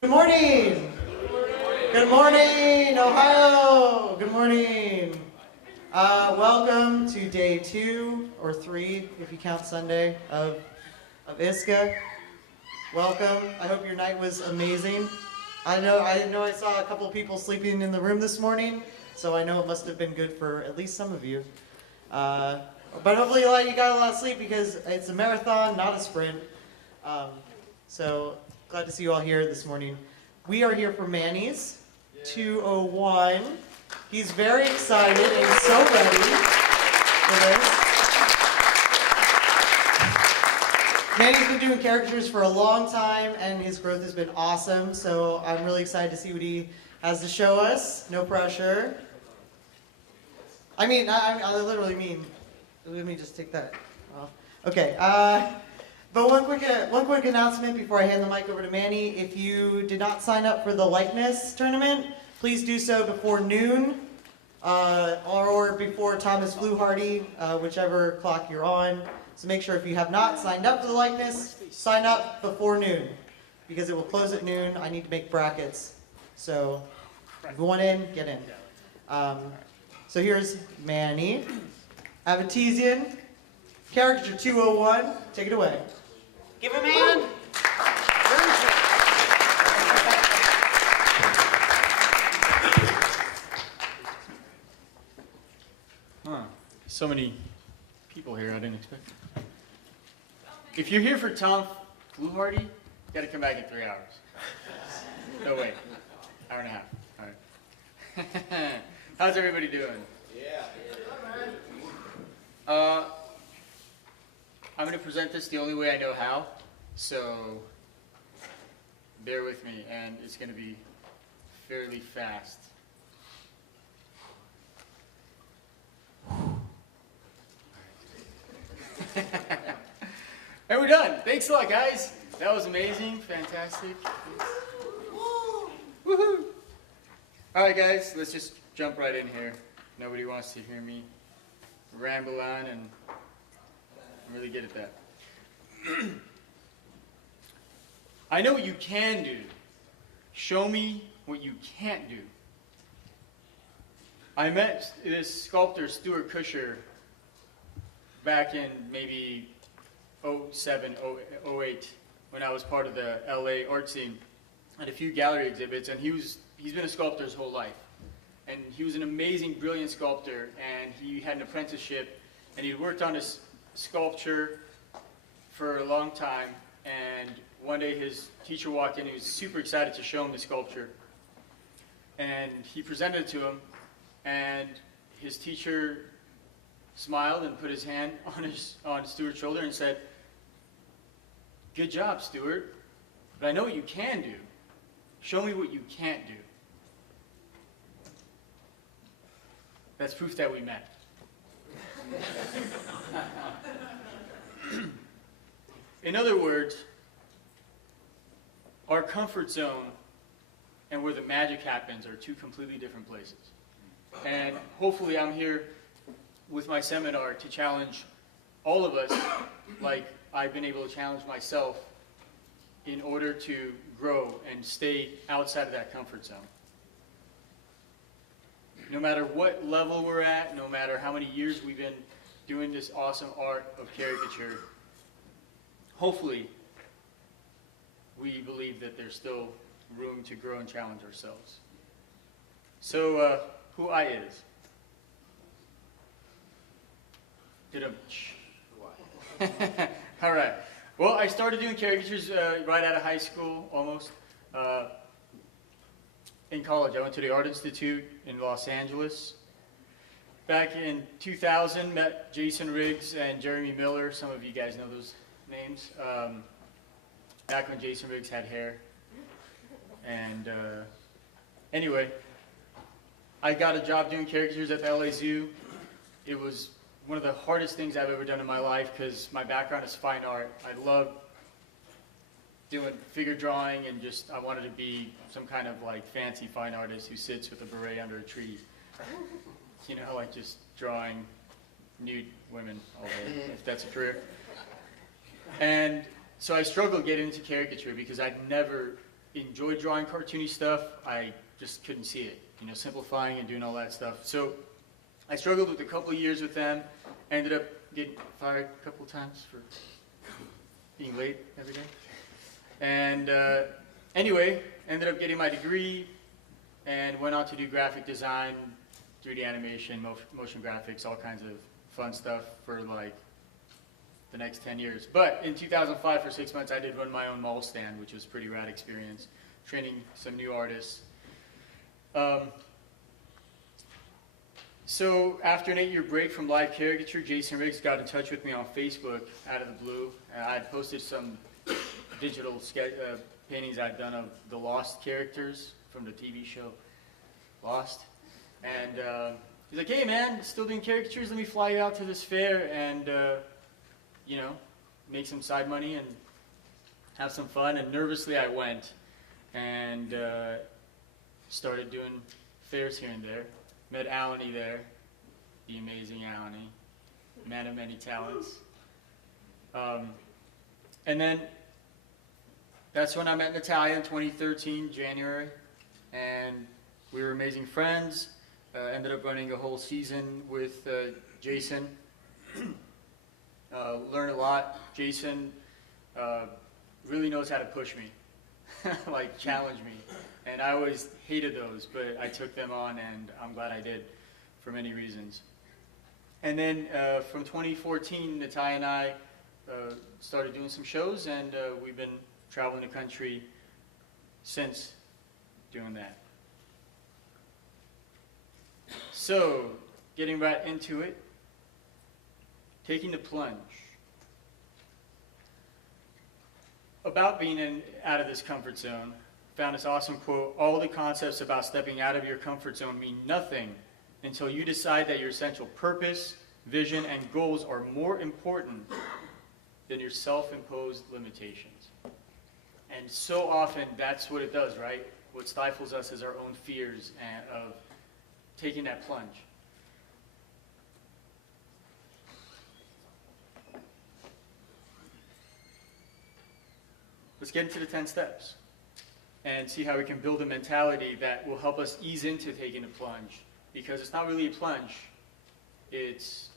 Good morning! Good morning, Ohio! Good morning! Welcome to day 2 or 3, if you count Sunday, of ISCA. Welcome. I hope your night was amazing. I know I saw a couple of people sleeping in the room this morning, so I know it must have been good for at least some of you. But hopefully you got a lot of sleep because it's a marathon, not a sprint. So glad to see you all here this morning. We are here for Manny's 201. He's very excited and so ready for this. Manny's been doing caricatures for a long time and his growth has been awesome. So I'm really excited to see what he has to show us. No pressure. I literally mean, let me just take that off. Okay. But one quick announcement before I hand the mic over to Manny. If you did not sign up for the likeness tournament, please do so before noon or before Thomas Fluharty, whichever clock you're on. So make sure if you have not signed up for the likeness, sign up before noon because it will close at noon. I need to make brackets. So if you want in, get in. So here's Manny Avetisyan, Caricature 201. Take it away. Give him a hand. So many people here, I didn't expect it. If you're here for Tom Fluharty, you gotta come back in 3 hours. No, wait, hour and a half. All right. How's everybody doing? Yeah. I'm going to present this the only way I know how, so bear with me, and it's going to be fairly fast. And we're done. Thanks a lot, guys. That was amazing. Fantastic. Woohoo! All right, guys, let's just jump right in here. Nobody wants to hear me ramble on, and I'm really good at that. I know what you can do. Show me what you can't do. I met this sculptor, Stuart Kusher, back in maybe 07, 08, when I was part of the LA art scene at a few gallery exhibits, and he's been a sculptor his whole life. And he was an amazing, brilliant sculptor, and he had an apprenticeship, and he'd worked on his sculpture for a long time, and one day his teacher walked in. He was super excited to show him the sculpture, and he presented it to him, and his teacher smiled and put his hand on Stuart's shoulder and said, "Good job, Stuart, but I know what you can do. Show me what you can't do." That's proof that we met. In other words, our comfort zone and where the magic happens are two completely different places. And hopefully I'm here with my seminar to challenge all of us, like I've been able to challenge myself, in order to grow and stay outside of that comfort zone. No matter what level we're at, no matter how many years we've been doing this awesome art of caricature, hopefully we believe that there's still room to grow and challenge ourselves. So, who I is? All right. Well, I started doing caricatures right out of high school, almost. In college, I went to the Art Institute in Los Angeles. Back in 2000, met Jason Riggs and Jeremy Miller. Some of you guys know those names. Back when Jason Riggs had hair. And anyway, I got a job doing caricatures at the LA Zoo. It was one of the hardest things I've ever done in my life because my background is fine art. I love doing figure drawing, and just I wanted to be some kind of like fancy fine artist who sits with a beret under a tree. You know, like just drawing nude women all day, if that's a career. And so I struggled getting into caricature because I'd never enjoyed drawing cartoony stuff. I just couldn't see it, simplifying and doing all that stuff. So I struggled with a couple of years with them. Ended up getting fired a couple of times for being late every day. And anyway, ended up getting my degree and went on to do graphic design, 3D animation, motion graphics, all kinds of fun stuff for like the next 10 years. But in 2005, for 6 months, I did run my own mall stand, which was a pretty rad experience, training some new artists. So after an 8-year break from live caricature, Jason Riggs got in touch with me on Facebook out of the blue. I had posted some digital paintings I'd done of the Lost characters from the TV show Lost. And he's like, hey man, still doing caricatures? Let me fly you out to this fair and, make some side money and have some fun. And nervously I went and started doing fairs here and there. Met Alany there, the amazing Alany, man of many talents. And then that's when I met Natalia in 2013, January, and we were amazing friends. Ended up running a whole season with Jason. Learned a lot. Jason really knows how to push me, like challenge me. And I always hated those, but I took them on, and I'm glad I did for many reasons. And then from 2014, Natalia and I started doing some shows, and we've been traveling the country since doing that. So, getting right into it, taking the plunge. About being out of this comfort zone, found this awesome quote: all the concepts about stepping out of your comfort zone mean nothing until you decide that your essential purpose, vision, and goals are more important than your self-imposed limitations. And so often that's what it does, right? What stifles us is our own fears of taking that plunge. Let's get into the 10 steps and see how we can build a mentality that will help us ease into taking a plunge. Because it's not really a plunge, it's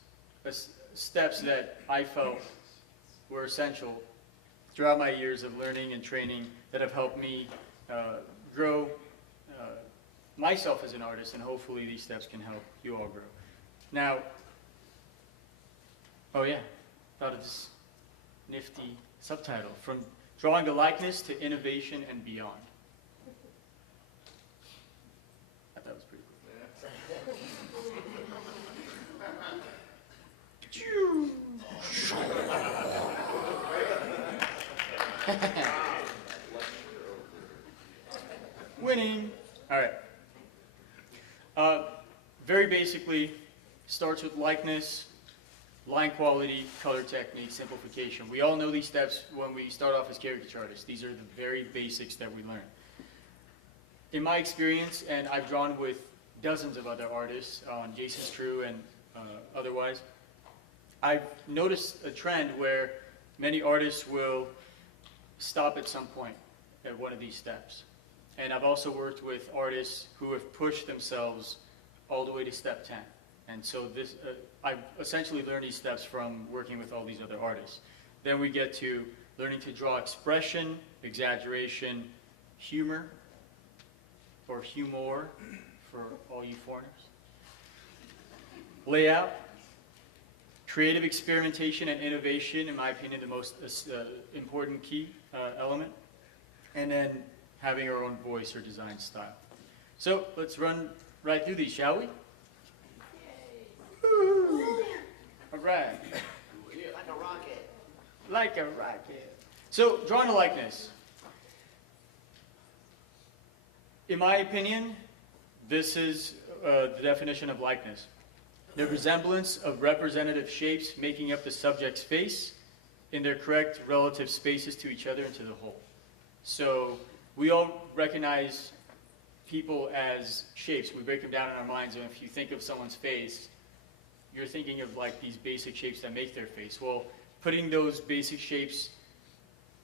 steps that I felt were essential throughout my years of learning and training that have helped me grow myself as an artist, and hopefully these steps can help you all grow. Now, oh yeah, thought of this nifty subtitle: From Drawing a Likeness to Innovation and Beyond. I thought that was pretty cool. Winning. All right. Very basically, starts with likeness, line quality, color technique, simplification. We all know these steps when we start off as caricature artists. These are the very basics that we learn. In my experience, and I've drawn with dozens of other artists on Jason's True and otherwise, I've noticed a trend where many artists will stop at some point at one of these steps. And I've also worked with artists who have pushed themselves all the way to step 10. And so this, I've essentially learned these steps from working with all these other artists. Then we get to learning to draw expression, exaggeration, humor, or humor for all you foreigners. Layout, creative experimentation and innovation, in my opinion, the most important key element. And then having our own voice or design style. So let's run right through these, shall we? All right. Like a rocket. Like a rocket. So, drawing a likeness. In my opinion, this is the definition of likeness: the resemblance of representative shapes making up the subject's face in their correct relative spaces to each other and to the whole. So, we all recognize people as shapes. We break them down in our minds, and if you think of someone's face, you're thinking of like these basic shapes that make their face. Well, putting those basic shapes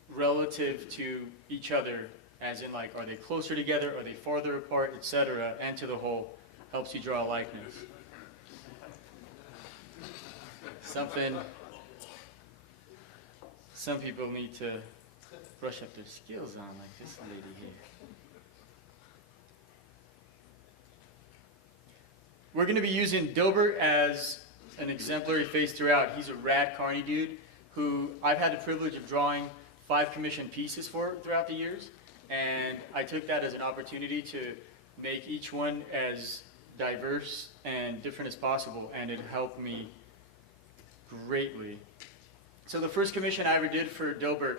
relative to each other as in like, are they closer together, are they farther apart, etc., and to the whole, helps you draw a likeness. Something some people need to brush up their skills on, like this lady here. We're going to be using Dilbert as an exemplary face throughout. He's a rad carny dude who I've had the privilege of drawing 5 commissioned pieces for throughout the years, and I took that as an opportunity to make each one as diverse and different as possible, and it helped me greatly. So the first commission I ever did for Dilbert,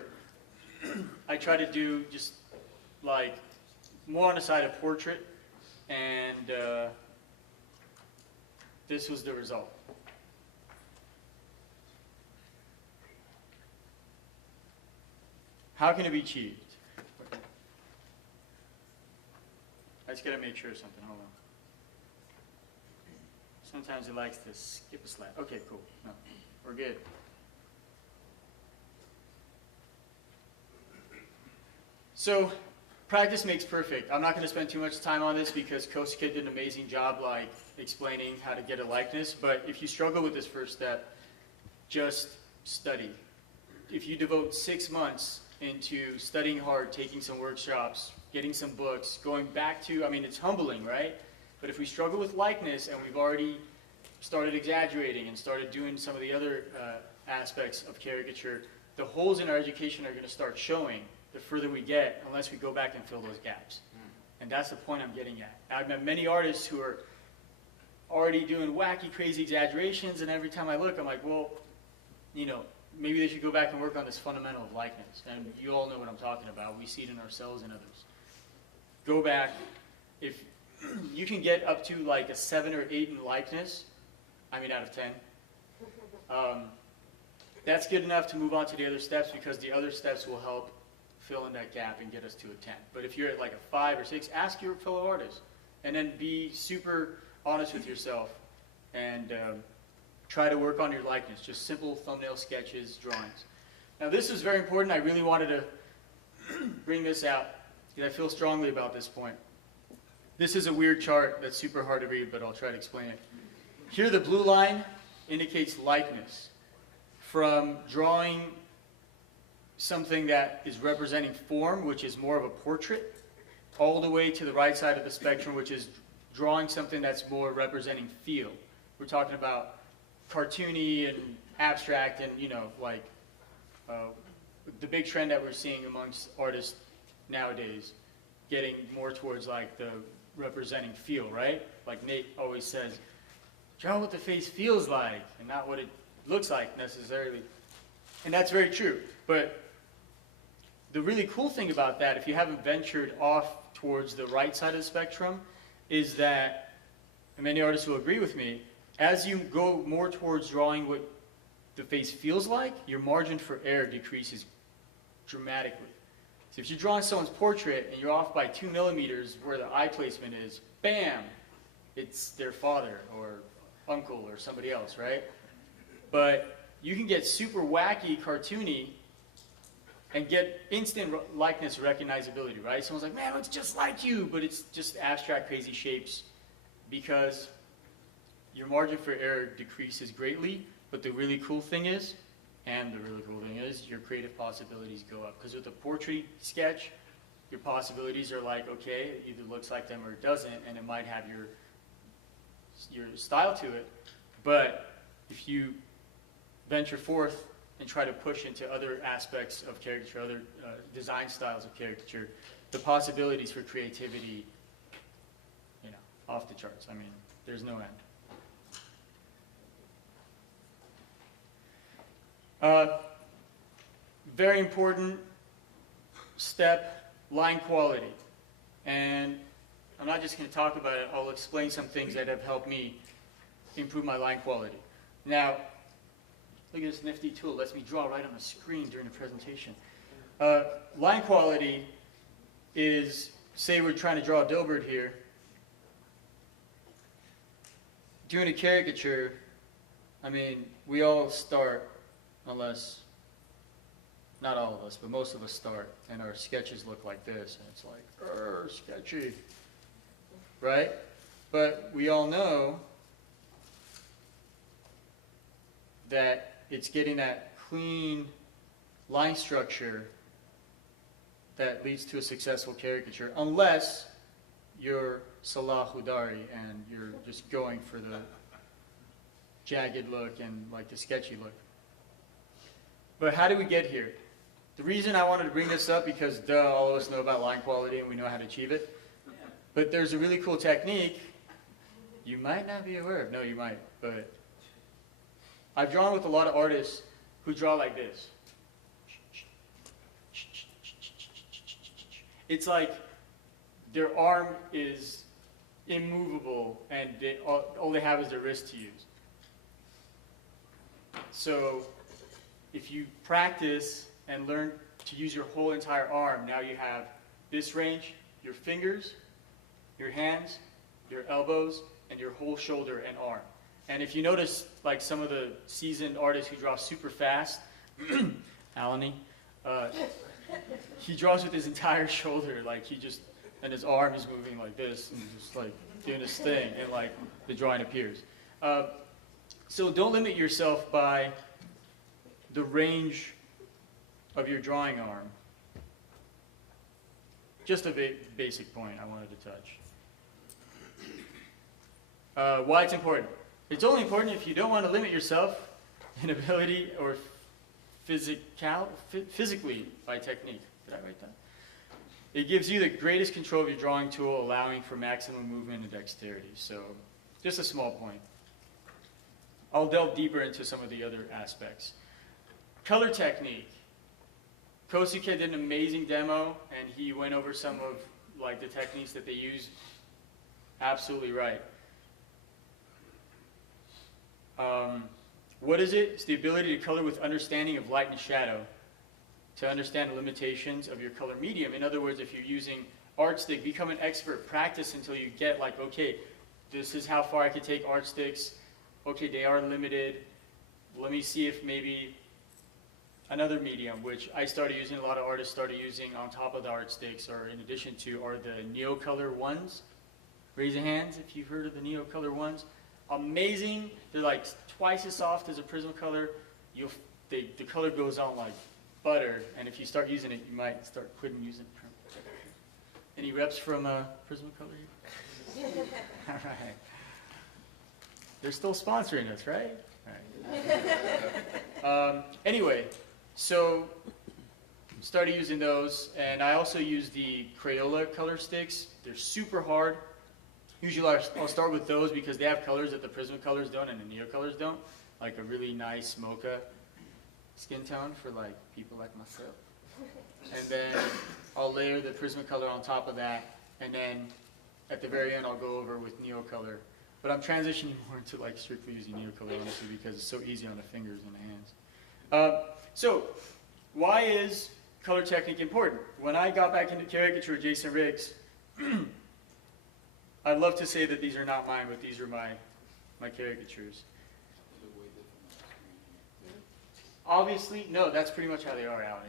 I tried to do just like more on the side of portrait, and this was the result. How can it be achieved? I just gotta make sure of something, hold on. Sometimes it likes to skip a slide. Okay, cool, no, we're good. So, practice makes perfect. I'm not going to spend too much time on this because Coach Kid did an amazing job like explaining how to get a likeness, but if you struggle with this first step, just study. If you devote 6 months into studying hard, taking some workshops, getting some books, going back to, I mean, it's humbling, right? But if we struggle with likeness and we've already started exaggerating and started doing some of the other aspects of caricature, the holes in our education are going to start showing the further we get, unless we go back and fill those gaps. And that's the point I'm getting at. I've met many artists who are already doing wacky, crazy exaggerations, and every time I look, I'm like, well, you know, maybe they should go back and work on this fundamental of likeness. And you all know what I'm talking about. We see it in ourselves and others. Go back. If you can get up to like a 7 or 8 in likeness, I mean out of 10, that's good enough to move on to the other steps, because the other steps will help fill in that gap and get us to a 10. But if you're at like a 5 or 6, ask your fellow artists, and then be super honest with yourself, and try to work on your likeness. Just simple thumbnail sketches, drawings. Now this is very important. I really wanted to bring this out because I feel strongly about this point. This is a weird chart that's super hard to read, but I'll try to explain it. Here the blue line indicates likeness. From drawing something that is representing form, which is more of a portrait, all the way to the right side of the spectrum, which is drawing something that's more representing feel. We're talking about cartoony and abstract, and you know, like the big trend that we're seeing amongst artists nowadays, getting more towards like the representing feel, right? Like Nate always says, draw what the face feels like and not what it looks like necessarily. And that's very true. But the really cool thing about that, if you haven't ventured off towards the right side of the spectrum, is that, and many artists will agree with me, as you go more towards drawing what the face feels like, your margin for error decreases dramatically. So if you're drawing someone's portrait and you're off by 2 millimeters where the eye placement is, bam, it's their father or uncle or somebody else, right? But you can get super wacky, cartoony, and get instant likeness recognizability, right? Someone's like, man, it looks just like you, but it's just abstract, crazy shapes, because your margin for error decreases greatly. But the really cool thing is, your creative possibilities go up. Because with a portrait sketch, your possibilities are like, okay, it either looks like them or it doesn't, and it might have your style to it. But if you venture forth and try to push into other aspects of caricature, other design styles of caricature, the possibilities for creativity, you know, off the charts. I mean, there's no end. Very important step, line quality. And I'm not just going to talk about it, I'll explain some things that have helped me improve my line quality. Now, look at this nifty tool. It lets me draw right on the screen during the presentation. Line quality is, say we're trying to draw a Dilbert here. Doing a caricature, I mean, we all start, unless not all of us, but most of us start, and our sketches look like this, and it's like, sketchy, right? But we all know that it's getting that clean line structure that leads to a successful caricature, unless you're Salah Hudari and you're just going for the jagged look and like the sketchy look. But how did we get here? The reason I wanted to bring this up, because all of us know about line quality and we know how to achieve it. But there's a really cool technique you might not be aware of. No, you might. But I've drawn with a lot of artists who draw like this. It's like their arm is immovable and all they have is their wrist to use. So if you practice and learn to use your whole entire arm, now you have this range, your fingers, your hands, your elbows, and your whole shoulder and arm. And if you notice, like some of the seasoned artists who draw super fast, Alani, he draws with his entire shoulder, like and his arm is moving like this, and just like doing his thing, and like the drawing appears. So don't limit yourself by the range of your drawing arm. Just a basic point I wanted to touch. Why it's important. It's only important if you don't want to limit yourself in ability or physically by technique. Did I write that? It gives you the greatest control of your drawing tool, allowing for maximum movement and dexterity. So, just a small point. I'll delve deeper into some of the other aspects. Color technique. Kosuke did an amazing demo, and he went over some of like the techniques that they use. Absolutely right. What is it? It's the ability to color with understanding of light and shadow, to understand the limitations of your color medium. In other words, if you're using art stick, become an expert. Practice until you get like, okay, this is how far I can take art sticks. Okay, they are limited. Let me see if maybe another medium, which I started using, a lot of artists started using on top of the art sticks, or in addition to, are the Neocolor ones. Raise your hands if you've heard of the Neocolor ones. Amazing. They're like twice as soft as a Prismacolor. The color goes on like butter, and if you start using it, you might start quitting using it. Any reps from Prismacolor? All right. They're still sponsoring us, right? All right. Anyway, so started using those, and I also use the Crayola color sticks. They're super hard. Usually I'll start with those because they have colors that the Prismacolors don't and the Neocolors don't, like a really nice mocha skin tone for like people like myself. And then I'll layer the Prismacolor on top of that, and then at the very end I'll go over with Neocolor. But I'm transitioning more into like strictly using Neocolor honestly because it's so easy on the fingers and the hands. So why is color technique important? When I got back into caricature with Jason Riggs, I'd love to say that these are not mine, but these are my caricatures. Obviously, no, that's pretty much how they are, Alan.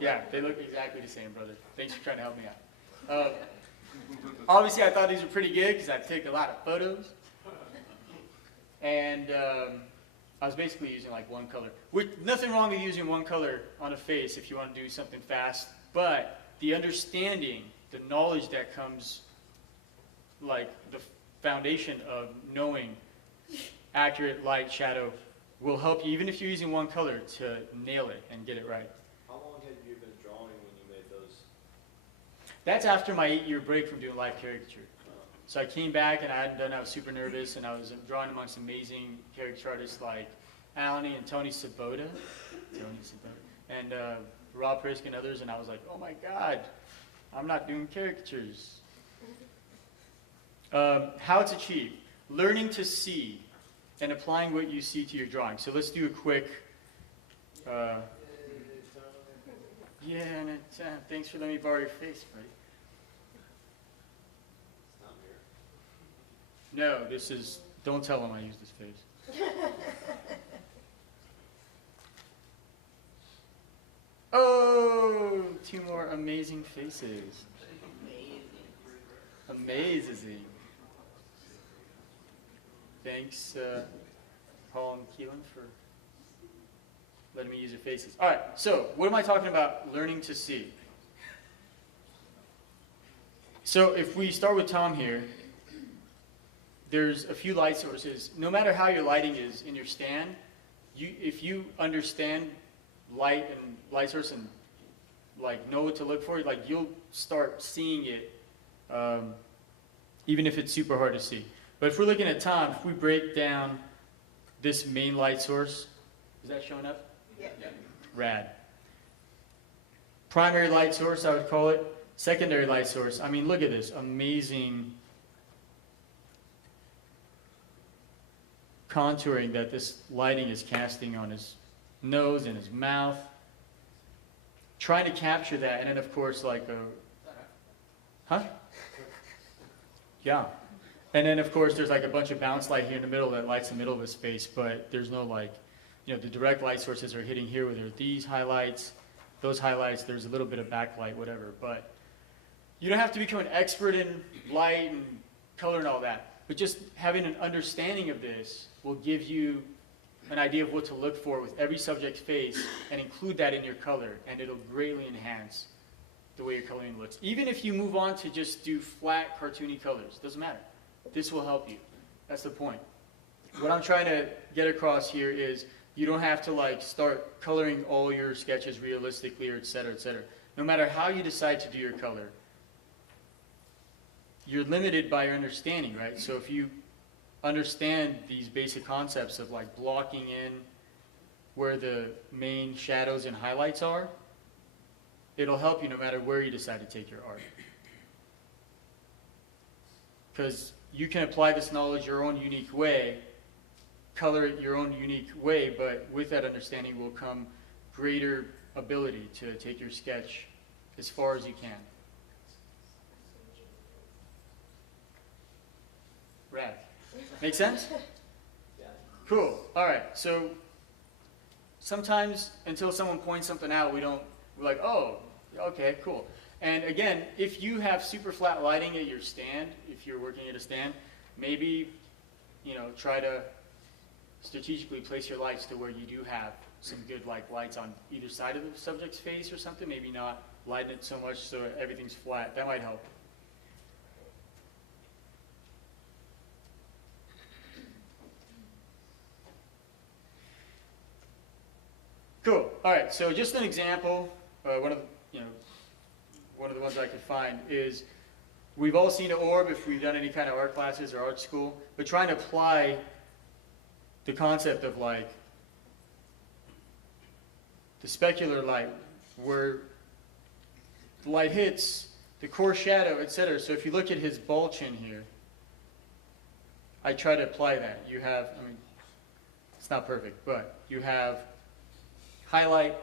Yeah, they look exactly the same, brother. Thanks for trying to help me out. Obviously, I thought these were pretty good because I took a lot of photos. And I was basically using like one color. Nothing wrong with using one color on a face if you want to do something fast, but the understanding, the knowledge that comes, like the foundation of knowing accurate light, shadow, will help you, even if you're using one color, to nail it and get it right. How long had you been drawing when you made those? That's after my 8-year break from doing live caricature. So I came back and I hadn't done it. I was super nervous, and I was drawing amongst amazing caricature artists like Alani and Tony Sabota, and Rob Prisk and others, and I was like, oh my God, I'm not doing caricatures. How it's achieved. Learning to see and applying what you see to your drawing. So let's do a quick... thanks for letting me borrow your face, buddy. It's not here. No, this is... Don't tell him I used his face. two more amazing faces. Amazing. Thanks, Paul and Keelan, for letting me use your faces. All right, so what am I talking about learning to see? So if we start with Tom here, there's a few light sources. No matter how your lighting is in your stand, if you understand light and light source and like know what to look for, like you'll start seeing it, even if it's super hard to see. But if we're looking at Tom, if we break down this main light source, is that showing up? Yeah. Rad. Primary light source, I would call it. Secondary light source. I mean, look at this amazing contouring that this lighting is casting on his nose and his mouth. Trying to capture that, and then of course like a, huh? Yeah. And then of course there's like a bunch of bounce light here in the middle that lights the middle of his face, but there's no like, you know, the direct light sources are hitting here where there are these highlights, those highlights, there's a little bit of backlight, whatever, but you don't have to become an expert in light and color and all that, but just having an understanding of this will give you an idea of what to look for with every subject's face and include that in your color, and it'll greatly enhance the way your coloring looks. Even if you move on to just do flat, cartoony colors, doesn't matter. This will help you. That's the point. What I'm trying to get across here is you don't have to like start coloring all your sketches realistically or et cetera, et cetera. No matter how you decide to do your color, you're limited by your understanding, right? So if you understand these basic concepts of like blocking in where the main shadows and highlights are, it'll help you no matter where you decide to take your art. Because you can apply this knowledge your own unique way, color it your own unique way, but with that understanding will come greater ability to take your sketch as far as you can. Rad. Make sense? Yeah. Cool. All right. So sometimes until someone points something out, we're like, oh, okay, cool. And again, if you have super flat lighting at your stand, if you're working at a stand, maybe, you know, try to strategically place your lights to where you do have some good like lights on either side of the subject's face or something. Maybe not lighten it so much so everything's flat. That might help. Cool. All right. So just an example. One of the ones I could find is we've all seen an orb if we've done any kind of art classes or art school, but trying to apply the concept of like the specular light, where the light hits the core shadow, etc. So if you look at his ball chin here, I try to apply that. You have, I mean, it's not perfect, but you have highlight,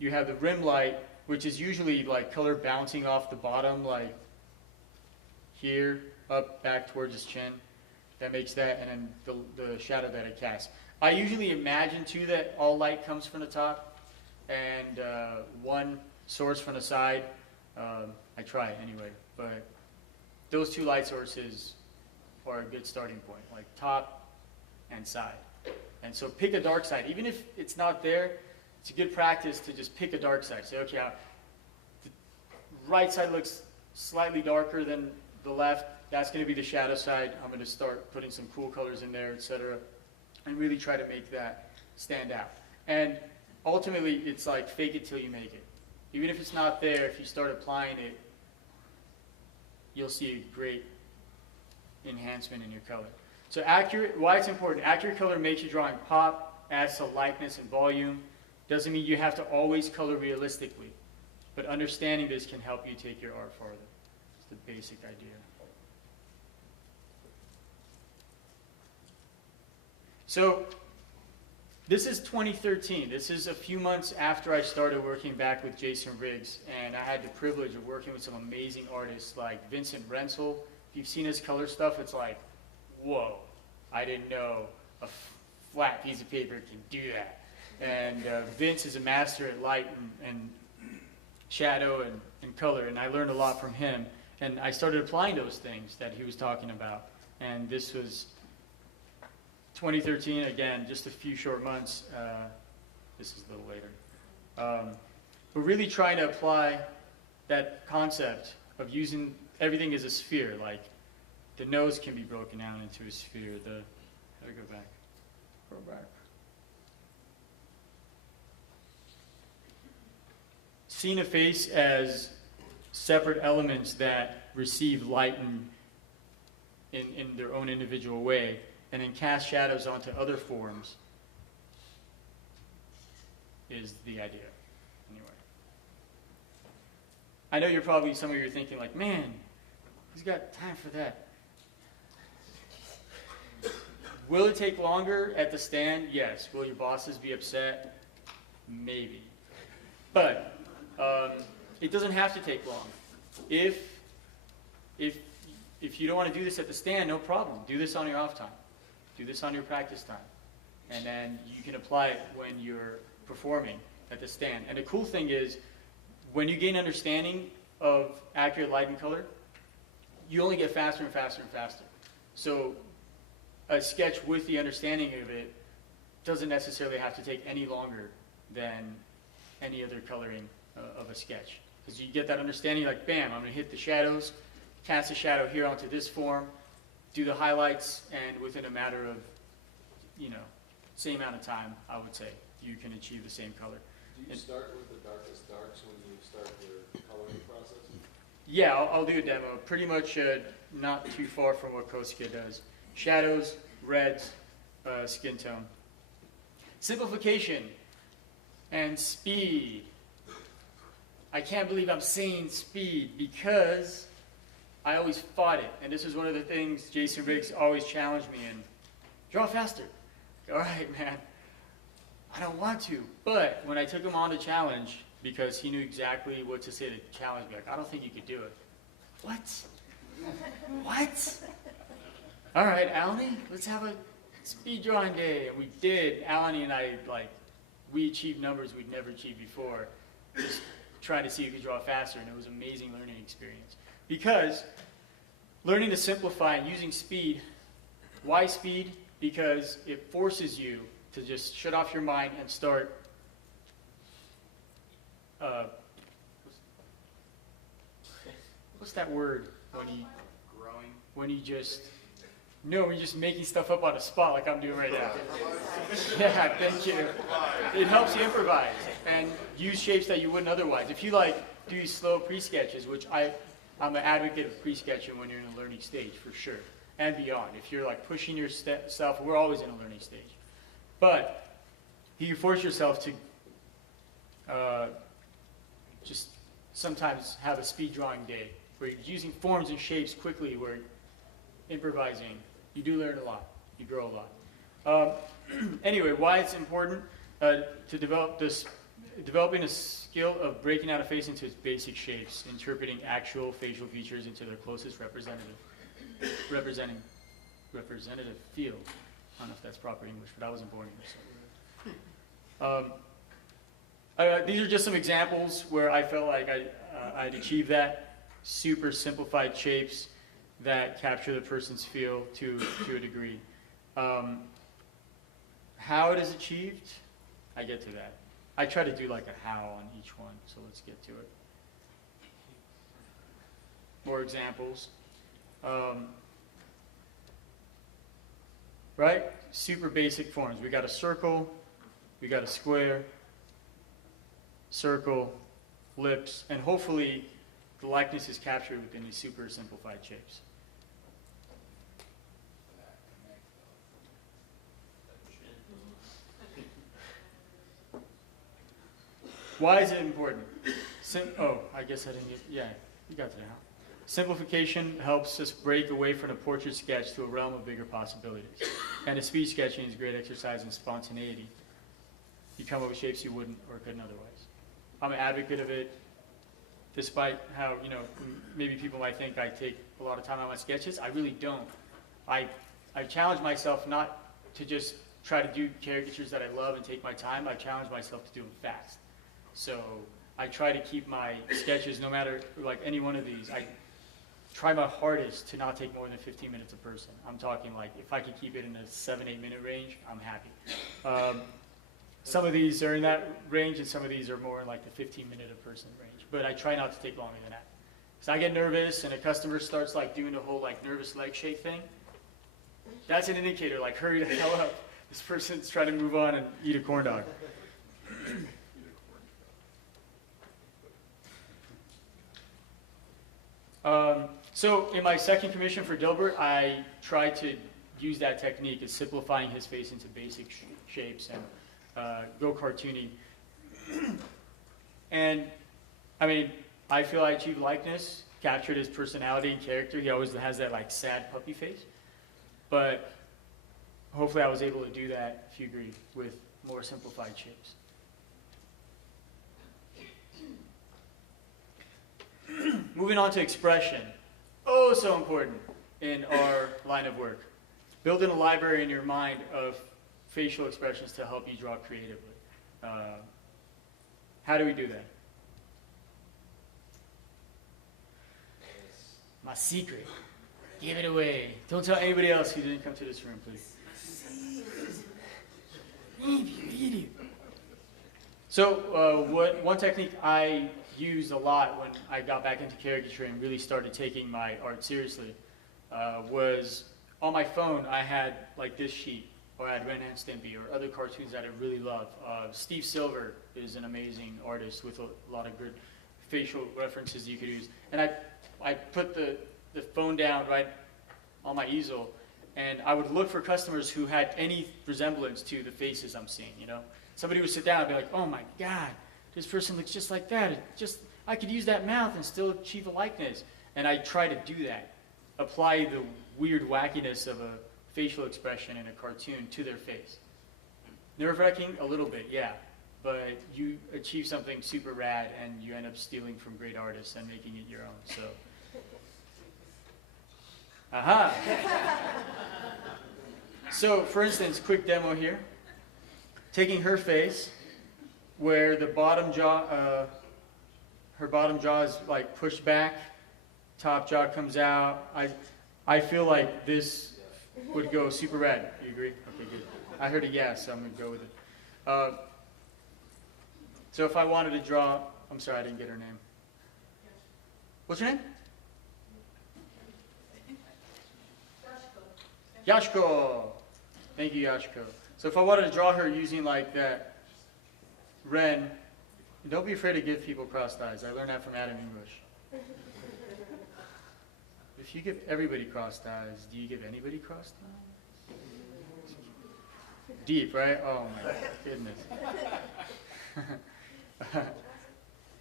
you have the rim light, which is usually like color bouncing off the bottom, like here, up, back towards his chin. That makes that, and then the shadow that it casts. I usually imagine too that all light comes from the top, and one source from the side. I try anyway, but those two light sources are a good starting point, like top and side. And so pick a dark side, even if it's not there. It's a good practice to just pick a dark side. Say, okay, the right side looks slightly darker than the left. That's going to be the shadow side. I'm going to start putting some cool colors in there, etc., and really try to make that stand out. And ultimately, it's like fake it till you make it. Even if it's not there, if you start applying it, you'll see a great enhancement in your color. So accurate, why it's important, accurate color makes your drawing pop, adds to lightness and volume. Doesn't mean you have to always color realistically, but understanding this can help you take your art farther. It's the basic idea. So this is 2013. This is a few months after I started working back with Jason Riggs, and I had the privilege of working with some amazing artists like Vincent Renzel. If you've seen his color stuff, it's like, whoa, I didn't know a flat piece of paper can do that. And Vince is a master at light and shadow and color, and I learned a lot from him. And I started applying those things that he was talking about. And this was 2013, again, just a few short months. This is a little later. But really trying to apply that concept of using everything as a sphere, like the nose can be broken down into a sphere. How do I go back? Go back. Seeing a face as separate elements that receive light in their own individual way, and then cast shadows onto other forms is the idea. Anyway, I know some of you are thinking like, man, who's got time for that? Will it take longer at the stand? Yes. Will your bosses be upset? Maybe. But it doesn't have to take long. If you don't want to do this at the stand, no problem. Do this on your off time. Do this on your practice time. And then you can apply it when you're performing at the stand. And the cool thing is, when you gain understanding of accurate light and color, you only get faster and faster and faster. So a sketch with the understanding of it doesn't necessarily have to take any longer than any other coloring of a sketch. Because you get that understanding, like, bam, I'm going to hit the shadows, cast a shadow here onto this form, do the highlights, and within a matter of, same amount of time, I would say, you can achieve the same color. Do you start with the darkest darks when you start your coloring process? Yeah, I'll do a demo. Pretty much not too far from what Kosuke does. Shadows, reds, skin tone. Simplification and speed. I can't believe I'm saying speed because I always fought it. And this is one of the things Jason Riggs always challenged me in. Draw faster. All right, man. I don't want to. But when I took him on the challenge, because he knew exactly what to say to challenge me, like, I don't think you could do it. What? What? All right, Alani, let's have a speed drawing day. And we did. Alani and I, we achieved numbers we'd never achieved before. Just trying to see who could draw faster, and it was an amazing learning experience. Because learning to simplify and using speed, why speed? Because it forces you to just shut off your mind and start what's that word when you Growing. when you just you're just making stuff up on the spot like I'm doing right now. Yeah, thank you. It helps you improvise and use shapes that you wouldn't otherwise. If you do these slow pre-sketches, which I'm an advocate of pre-sketching when you're in a learning stage for sure, and beyond. If you're pushing yourself, we're always in a learning stage. But you can force yourself to just sometimes have a speed drawing day where you're using forms and shapes quickly, where improvising, you do learn a lot, you grow a lot. Anyway, why it's important to developing a skill of breaking out a face into its basic shapes, interpreting actual facial features into their closest representative field. I don't know if that's proper English, but I wasn't born here. So. These are just some examples where I felt like I'd achieved that. Super simplified shapes that capture the person's feel to a degree. How it is achieved, I get to that. I try to do a how on each one, so let's get to it. More examples. Right? Super basic forms. We got a circle, we got a square, circle, lips, and hopefully the likeness is captured within these super simplified shapes. Why is it important? I guess I didn't get, you got to know. Simplification helps us break away from a portrait sketch to a realm of bigger possibilities. And a speed sketching is a great exercise in spontaneity. You come up with shapes you wouldn't or couldn't otherwise. I'm an advocate of it, despite how, maybe people might think I take a lot of time on my sketches. I really don't. I challenge myself not to just try to do caricatures that I love and take my time. I challenge myself to do them fast. So I try to keep my sketches, no matter like any one of these, I try my hardest to not take more than 15 minutes a person. I'm talking like if I could keep it in a 7-8 minute range, I'm happy. Some of these are in that range, and some of these are more in like the 15-minute a person range. But I try not to take longer than that. So I get nervous, and a customer starts like doing the whole like nervous leg shake thing. That's an indicator, like hurry the hell up. This person's trying to move on and eat a corn dog. So in my second commission for Dilbert, I tried to use that technique of simplifying his face into basic shapes and go cartoony. And I mean, I feel I achieved likeness, captured his personality and character. He always has that like sad puppy face. But hopefully I was able to do that, if you agree, with more simplified shapes. Moving on to expression. Oh, so important in our line of work. Building a library in your mind of facial expressions to help you draw creatively. How do we do that? My secret. Give it away. Don't tell anybody else who didn't come to this room, please. So one technique I used a lot when I got back into caricature and really started taking my art seriously was on my phone I had like this sheet, or I had Ren and Stimpy or other cartoons that I really love. Steve Silver is an amazing artist with a lot of good facial references you could use. And I put the phone down right on my easel, and I would look for customers who had any resemblance to the faces I'm seeing, you know? Somebody would sit down and be like, oh my God, this person looks just like that. I could use that mouth and still achieve a likeness. And I try to do that. Apply the weird wackiness of a facial expression in a cartoon to their face. Nerve-wracking? A little bit, yeah. But you achieve something super rad, and you end up stealing from great artists and making it your own, so. Aha! So, for instance, quick demo here. Taking her face, where the bottom jaw, her bottom jaw is like pushed back, top jaw comes out. I feel like this would go super rad. You agree? Okay, good. I heard a yes, so I'm going to go with it. So if I wanted to draw, I'm sorry, I didn't get her name. What's your name? Yashko. Thank you, Yashko. So if I wanted to draw her using like that Ren, don't be afraid to give people crossed eyes. I learned that from Adam English. If you give everybody crossed eyes, do you give anybody crossed eyes? Deep, right? Oh my goodness.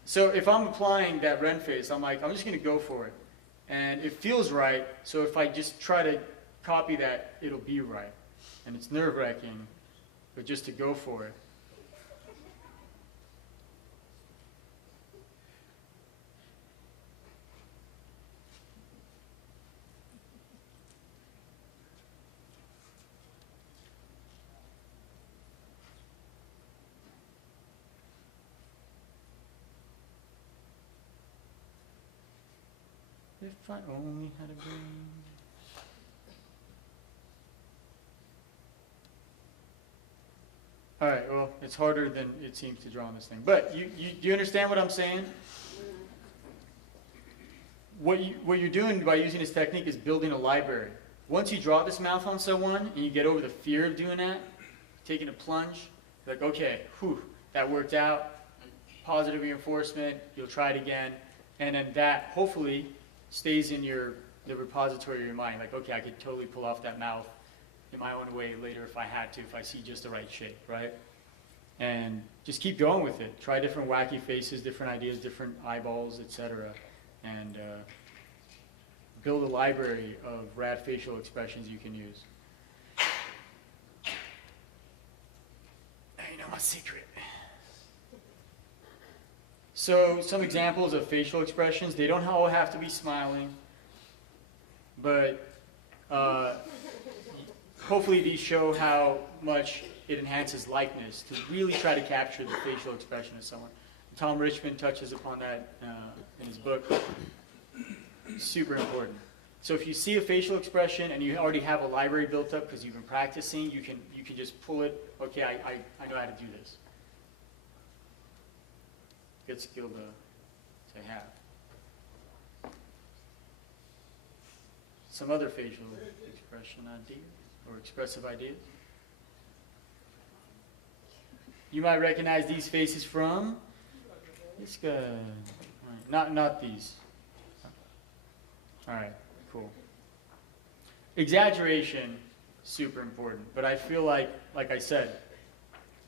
So if I'm applying that Ren face, I'm like, I'm just going to go for it. And it feels right, so if I just try to copy that, it'll be right. And it's nerve-wracking, but just to go for it. If I only had a brain. All right, well, it's harder than it seems to draw on this thing. But do you understand what I'm saying? What you're doing by using this technique is building a library. Once you draw this mouth on someone and you get over the fear of doing that, taking a plunge, you're like, okay, whew, that worked out. Positive reinforcement, you'll try it again. And then that, hopefully, stays in the repository of your mind. Like, okay, I could totally pull off that mouth in my own way later if I had to, if I see just the right shape, right? And just keep going with it. Try different wacky faces, different ideas, different eyeballs, etc. And build a library of rad facial expressions you can use. Now you know my secret. So some examples of facial expressions. They don't all have to be smiling, but hopefully these show how much it enhances likeness to really try to capture the facial expression of someone. I'm Tom Richmond touches upon that in his book. Super important. So if you see a facial expression and you already have a library built up because you've been practicing, you can just pull it. Okay, I know how to do this. Good skill to have. Some other facial expression ideas or expressive ideas. You might recognize these faces from this guy. All right, not these. All right, cool. Exaggeration, super important. But I feel like I said,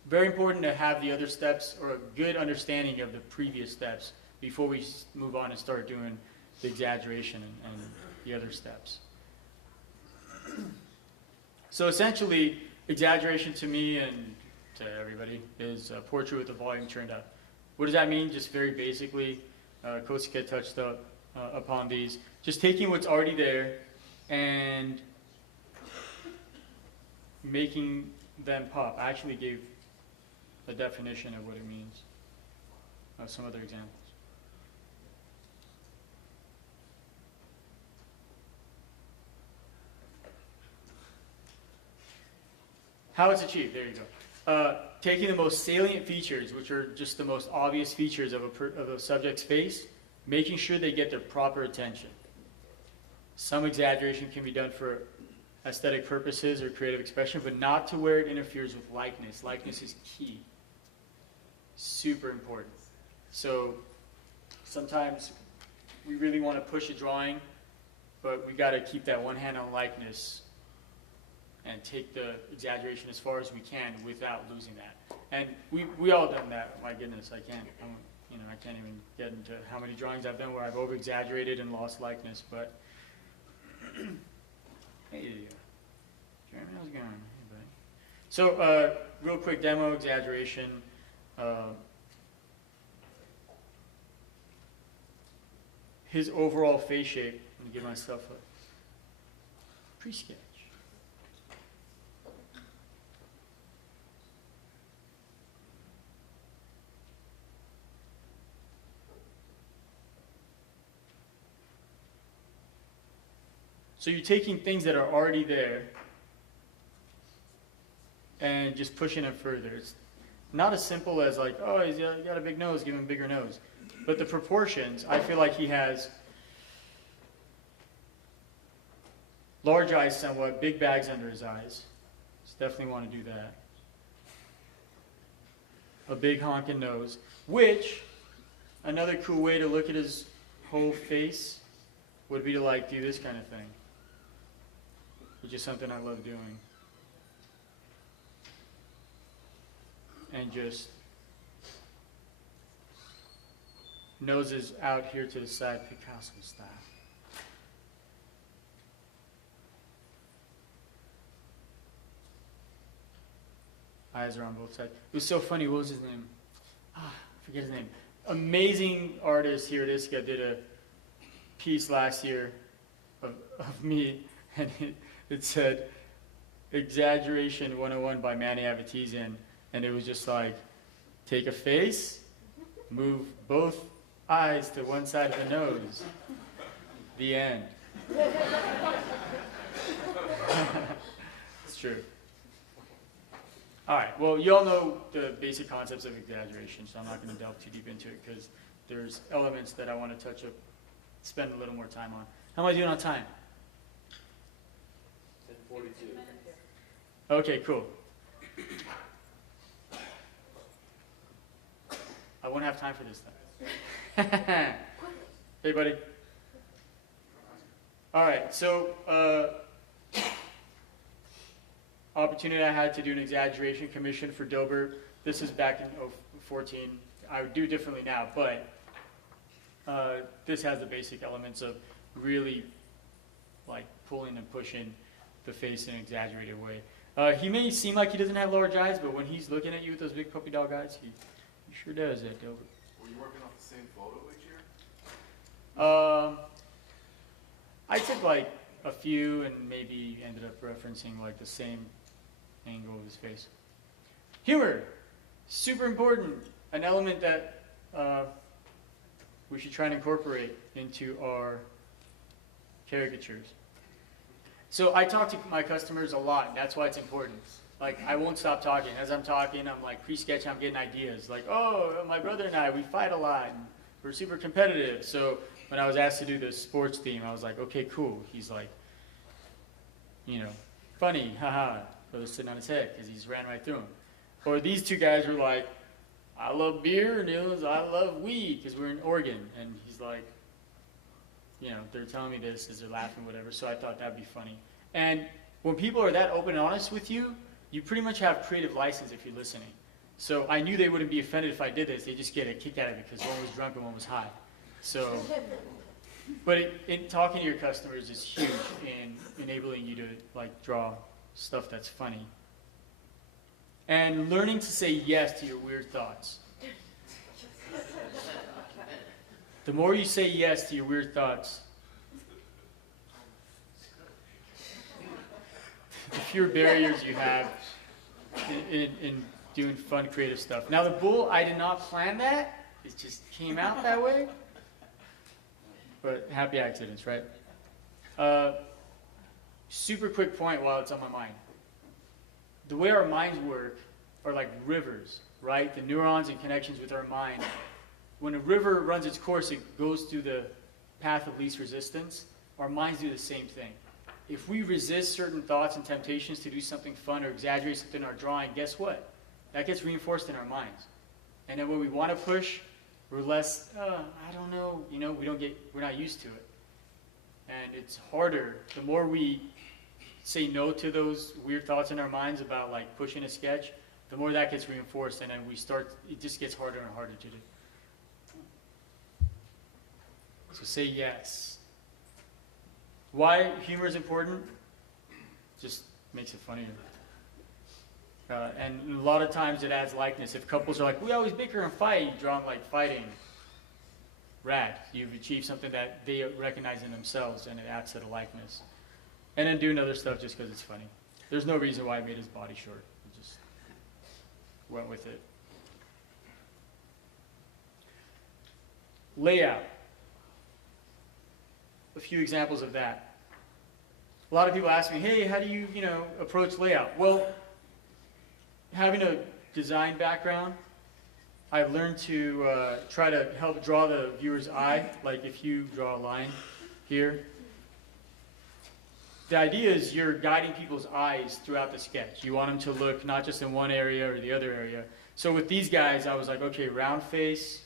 very important to have the other steps or a good understanding of the previous steps before we move on and start doing the exaggeration and the other steps. So essentially, exaggeration to me and to everybody is a portrait with the volume turned up. What does that mean? Just very basically, Kosuke touched upon these. Just taking what's already there and making them pop. I actually gave a definition of what it means. Some other examples. How it's achieved, there you go. Taking the most salient features, which are just the most obvious features of a subject's face, making sure they get their proper attention. Some exaggeration can be done for aesthetic purposes or creative expression, but not to where it interferes with likeness. Likeness is key. Super important. So sometimes we really want to push a drawing, but we got to keep that one hand on likeness and take the exaggeration as far as we can without losing that. And we all done that. My goodness, I can't even get into how many drawings I've done where I've over exaggerated and lost likeness. But hey, Jeremy, how's it going? Hey, buddy. So real quick demo exaggeration. His overall face shape. Let me give myself a pre-sketch. So you're taking things that are already there and just pushing it further. It's not as simple as like, oh, he's got a big nose, give him a bigger nose. But the proportions, I feel like he has large eyes somewhat, big bags under his eyes. Just definitely want to do that. A big honking nose, which another cool way to look at his whole face would be to like do this kind of thing, which is something I love doing. And just noses out here to the side, Picasso style. Eyes are on both sides. It was so funny. What was his name? I forget his name. Amazing artist here at ISCA did a piece last year of me, and it said Exaggeration 101 by Manny Avetisyan, and it was just like, take a face, move both eyes to one side of the nose. The end. It's true. All right, well, you all know the basic concepts of exaggeration, so I'm not going to delve too deep into it because there's elements that I want to touch up, spend a little more time on. How am I doing on time? 10:42. Okay, cool. I won't have time for this then. Hey, buddy. All right, so opportunity I had to do an exaggeration commission for Dilbert. This is back in 2014. I would do differently now, but this has the basic elements of really like pulling and pushing the face in an exaggerated way. He may seem like he doesn't have large eyes, but when he's looking at you with those big puppy dog eyes, he sure does that, Dilbert. Were you working off the same photo each year? I took like a few and maybe ended up referencing like the same angle of his face. Humor, super important. An element that we should try and incorporate into our caricatures. So I talk to my customers a lot, and that's why it's important. Like, I won't stop talking. As I'm talking, I'm like pre-sketching, I'm getting ideas. Like, oh, my brother and I, we fight a lot, and we're super competitive. So when I was asked to do the sports theme, I was like, okay, cool. He's like, you know, funny, haha. Brother's sitting on his head because he's ran right through him. Or these two guys were like, I love beer, and I love weed, because we're in Oregon. And he's like, you know, they're telling me this as they're laughing, whatever. So I thought that'd be funny. And when people are that open and honest with you, you pretty much have creative license if you're listening. So I knew they wouldn't be offended if I did this. They just get a kick out of it because one was drunk and one was high. So, but talking to your customers is huge in enabling you to like draw stuff that's funny. And learning to say yes to your weird thoughts. The more you say yes to your weird thoughts, the fewer barriers you have in doing fun, creative stuff. Now the bull, I did not plan that. It just came out that way. But happy accidents, right? Super quick point while it's on my mind. The way our minds work are like rivers, right? The neurons and connections with our mind. When a river runs its course, it goes through the path of least resistance. Our minds do the same thing. If we resist certain thoughts and temptations to do something fun or exaggerate something in our drawing, guess what? That gets reinforced in our minds. And then when we want to push, we're less, I don't know, we're not used to it. And it's harder. The more we say no to those weird thoughts in our minds about like pushing a sketch, the more that gets reinforced, and then it just gets harder and harder to do. So say yes. Why humor is important? Just makes it funnier. And a lot of times it adds likeness. If couples are like, we always bicker and fight, you draw them like fighting. Rad. You've achieved something that they recognize in themselves, and it adds to the likeness. And then doing other stuff just because it's funny. There's no reason why I made his body short. I just went with it. Layout. A few examples of that. A lot of people ask me, hey, how do you, approach layout? Well, having a design background, I've learned to try to help draw the viewer's eye. Like if you draw a line here, the idea is you're guiding people's eyes throughout the sketch. You want them to look not just in one area or the other area. So with these guys, I was like, okay, round face.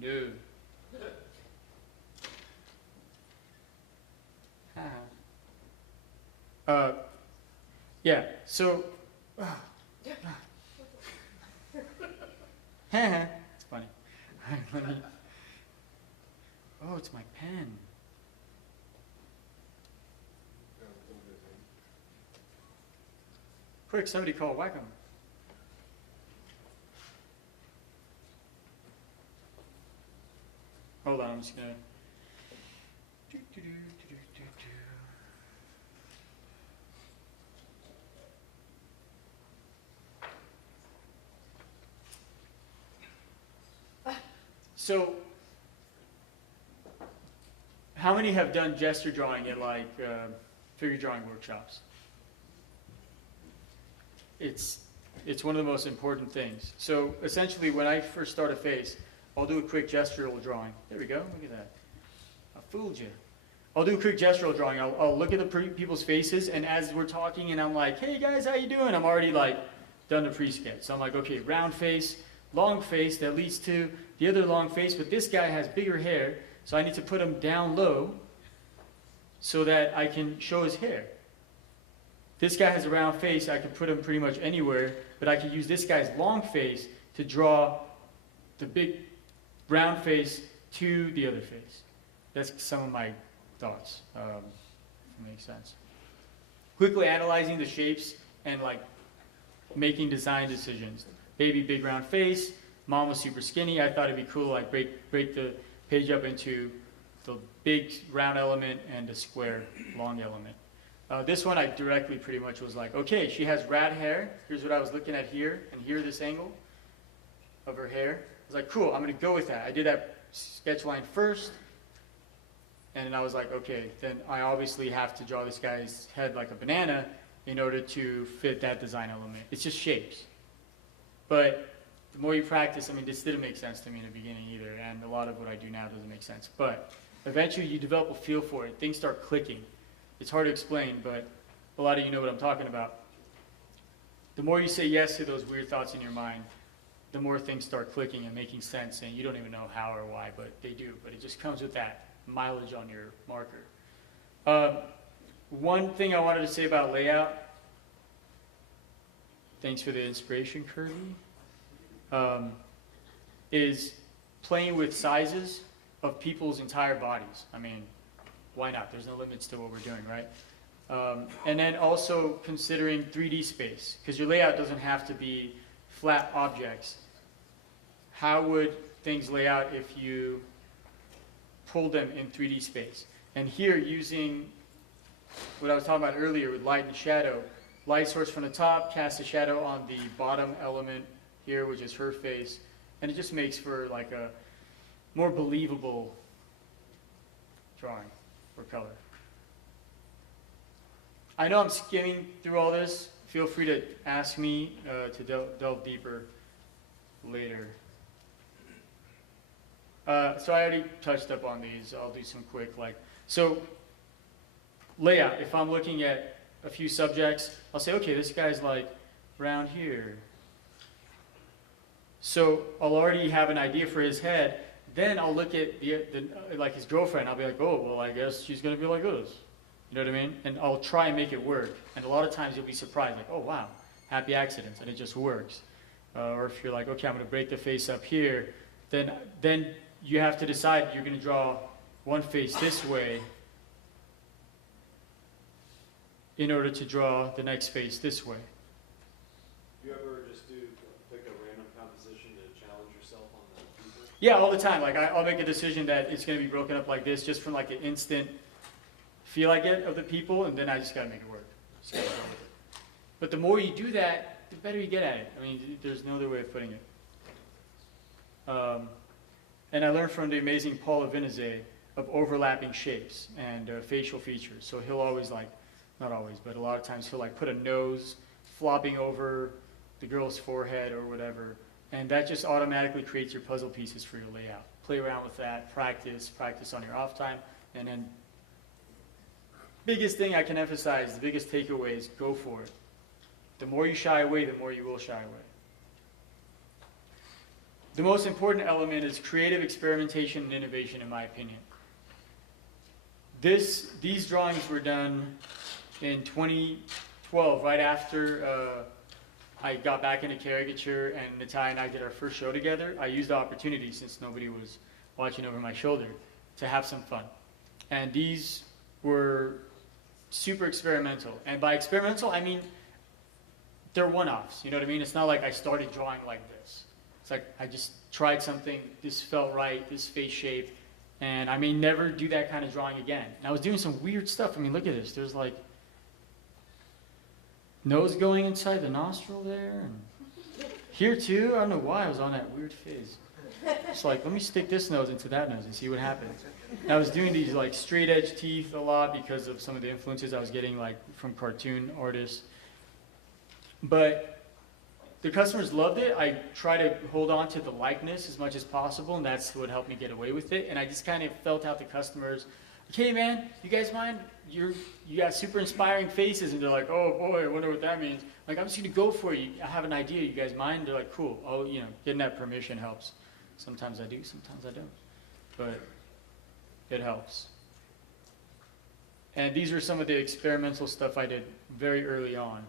No. Yeah, so, it's funny. Let me, oh, it's my pen. Quick, somebody call Wacom. Hold on, I'm just gonna. So, how many have done gesture drawing at like figure drawing workshops? It's one of the most important things. So essentially, when I first start a face, I'll do a quick gestural drawing. There we go. Look at that. I fooled you. I'll do a quick gestural drawing. I'll look at the people's faces, and as we're talking, and I'm like, "Hey guys, how you doing?" I'm already like done the pre-sketch. So I'm like, "Okay, round face, long face that leads to the other long face, but this guy has bigger hair, so I need to put him down low so that I can show his hair. This guy has a round face. I can put him pretty much anywhere, but I could use this guy's long face to draw the big round face to the other face." That's some of my thoughts. If it makes sense. Quickly analyzing the shapes and like making design decisions. Baby, big round face. Mom was super skinny. I thought it'd be cool, like break the page up into the big round element and the square long element. This one I directly pretty much was like, okay, she has rat hair. Here's what I was looking at here, and here this angle of her hair. I was like, cool, I'm gonna go with that. I did that sketch line first, and then I was like, okay, then I obviously have to draw this guy's head like a banana in order to fit that design element. It's just shapes. But the more you practice, I mean, this didn't make sense to me in the beginning either, and a lot of what I do now doesn't make sense. But eventually you develop a feel for it. Things start clicking. It's hard to explain, but a lot of you know what I'm talking about. The more you say yes to those weird thoughts in your mind, the more things start clicking and making sense, and you don't even know how or why, but they do. But it just comes with that mileage on your marker. One thing I wanted to say about layout, thanks for the inspiration, Kirby, is playing with sizes of people's entire bodies. I mean, why not? There's no limits to what we're doing, right? And then also considering 3D space, because your layout doesn't have to be flat objects. How would things lay out if you pulled them in 3D space? And here, using what I was talking about earlier with light and shadow, light source from the top, cast a shadow on the bottom element here, which is her face, and it just makes for like a more believable drawing or color. I know I'm skimming through all this. Feel free to ask me to delve deeper later. So I already touched up on these. I'll do some quick, so layout. If I'm looking at a few subjects, I'll say, okay, this guy's like around here. So I'll already have an idea for his head. Then I'll look at like his girlfriend. I'll be like, oh, well, I guess she's gonna be like this. You know what I mean? And I'll try and make it work. And a lot of times you'll be surprised, like, oh wow, happy accidents, and it just works. Or if you're like, okay, I'm gonna break the face up here, then you have to decide you're gonna draw one face this way in order to draw the next face this way. Do you ever just pick a random composition to challenge yourself on the people? Yeah, all the time. Like I'll make a decision that it's gonna be broken up like this, just from like an instant feel I get of the people, and then I just gotta make it work. Just gotta go with it. But the more you do that, the better you get at it. I mean, there's no other way of putting it. And I learned from the amazing Paul Avinizé of overlapping shapes and facial features. So he'll always not always, but a lot of times he'll put a nose flopping over the girl's forehead or whatever, and that just automatically creates your puzzle pieces for your layout. Play around with that, practice on your off time, and then biggest thing I can emphasize, the biggest takeaway is go for it. The more you shy away, the more you will shy away. The most important element is creative experimentation and innovation, in my opinion. These drawings were done in 2012, right after I got back into caricature and Natalia and I did our first show together. I used the opportunity, since nobody was watching over my shoulder, to have some fun. And these were super experimental. And by experimental, I mean they're one-offs. You know what I mean? It's not like I started drawing like this. It's like I just tried something, this felt right, this face shape, and I may never do that kind of drawing again. And I was doing some weird stuff. I mean, look at this. There's like nose going inside the nostril there. And here too, I don't know why I was on that weird phase. It's like, let me stick this nose into that nose and see what happens. And I was doing these like straight edge teeth a lot because of some of the influences I was getting from cartoon artists. But the customers loved it. I try to hold on to the likeness as much as possible, and that's what helped me get away with it. And I just kind of felt out the customers, okay, man, you guys mind? You got super inspiring faces, and they're like, oh boy, I wonder what that means. Like, I'm just gonna go for you. I have an idea. You guys mind? They're like, cool. Oh, getting that permission helps. Sometimes I do, sometimes I don't, but it helps. And these are some of the experimental stuff I did very early on.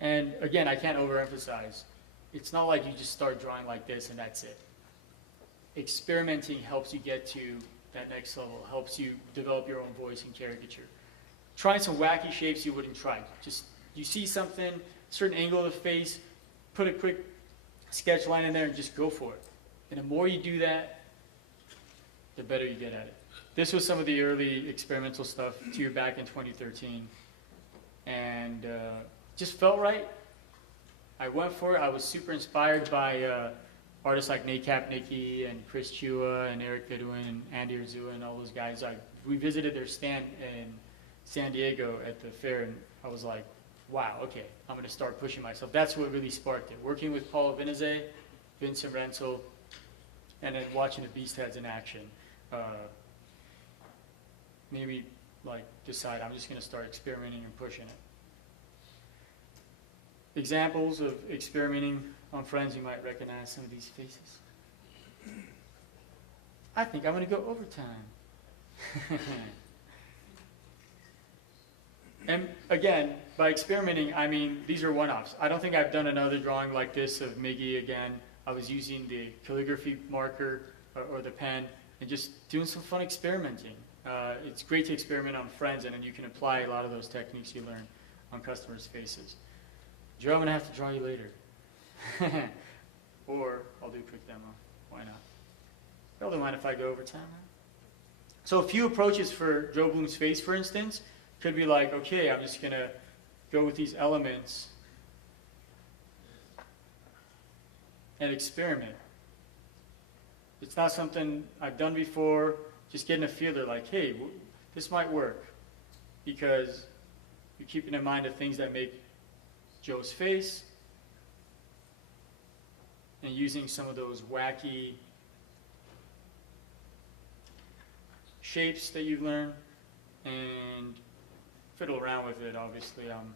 And again, I can't overemphasize, it's not like you just start drawing like this and that's it. Experimenting helps you get to that next level, helps you develop your own voice in caricature. Trying some wacky shapes you wouldn't try. Just, you see something, certain angle of the face, put a quick sketch line in there and just go for it. And the more you do that, the better you get at it. This was some of the early experimental stuff to back in 2013. And just felt right. I went for it. I was super inspired by artists like Nakap Nikki and Chris Chua and Eric Goodwin and Andy Urzua and all those guys. We visited their stand in San Diego at the fair, and I was like, wow, okay, I'm going to start pushing myself. That's what really sparked it. Working with Paulo Vinizé, Vincent Renzel, and then watching the Beast Heads in action. Made me decide I'm just going to start experimenting and pushing it. Examples of experimenting on Friends, you might recognize some of these faces. I think I'm going to go overtime. And again, by experimenting, I mean, these are one-offs. I don't think I've done another drawing like this of Miggy again. I was using the calligraphy marker or the pen and just doing some fun experimenting. It's great to experiment on Friends, and then you can apply a lot of those techniques you learn on customers' faces. Joe, I'm going to have to draw you later. Or I'll do a quick demo. Why not? Y'all don't mind if I go over time? So a few approaches for Joe Bloom's face, for instance, could be like, okay, I'm just going to go with these elements and experiment. It's not something I've done before. Just getting a feel. They're like, hey, this might work. Because you're keeping in mind the things that make Joe's face and using some of those wacky shapes that you've learned and fiddle around with it. Obviously, I'm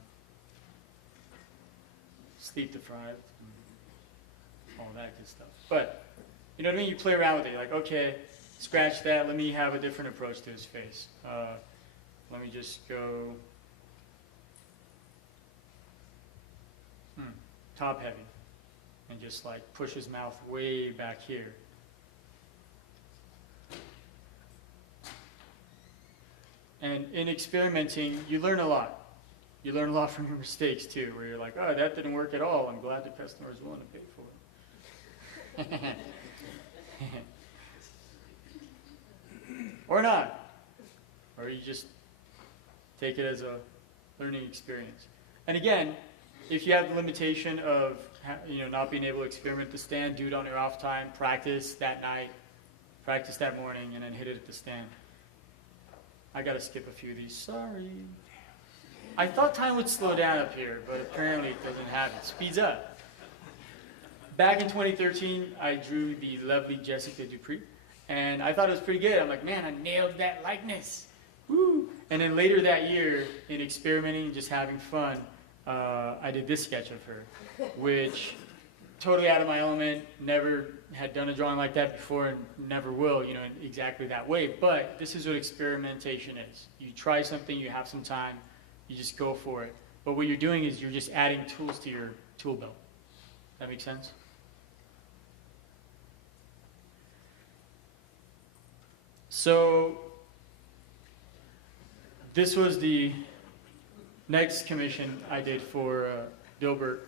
sleep deprived, all that good stuff. But you know what I mean? You play around with it. You're like, okay, scratch that. Let me have a different approach to his face. Let me just go top heavy and just push his mouth way back here. And in experimenting, you learn a lot. You learn a lot from your mistakes too, where you're like, oh, that didn't work at all. I'm glad the customer is willing to pay for it. Or not. Or you just take it as a learning experience. And again, if you have the limitation of not being able to experiment the stand, do it on your off time, practice that night, practice that morning, and then hit it at the stand. I got to skip a few of these. Sorry. I thought time would slow down up here, but apparently it doesn't have it. Speeds up. Back in 2013, I drew the lovely Jessica Dupree, and I thought it was pretty good. I'm like, man, I nailed that likeness. Woo! And then later that year, in experimenting and just having fun, I did this sketch of her, which totally out of my element, never had done a drawing like that before and never will, in exactly that way. But this is what experimentation is. You try something, you have some time, you just go for it. But what you're doing is you're just adding tools to your tool belt. That makes sense? So this was the next commission I did for Dilbert.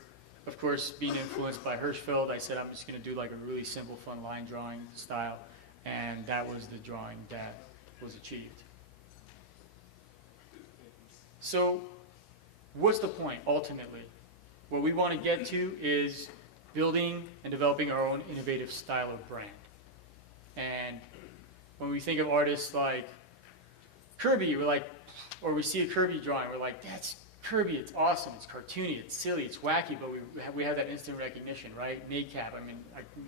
Of course, being influenced by Hirschfeld, I said I'm just going to do a really simple, fun line drawing style, and that was the drawing that was achieved. So what's the point, ultimately? What we want to get to is building and developing our own innovative style of brand. And when we think of artists like Kirby, or we see a Kirby drawing, we're like, that's Kirby, it's awesome, it's cartoony, it's silly, it's wacky, but we have that instant recognition, right? Nakap,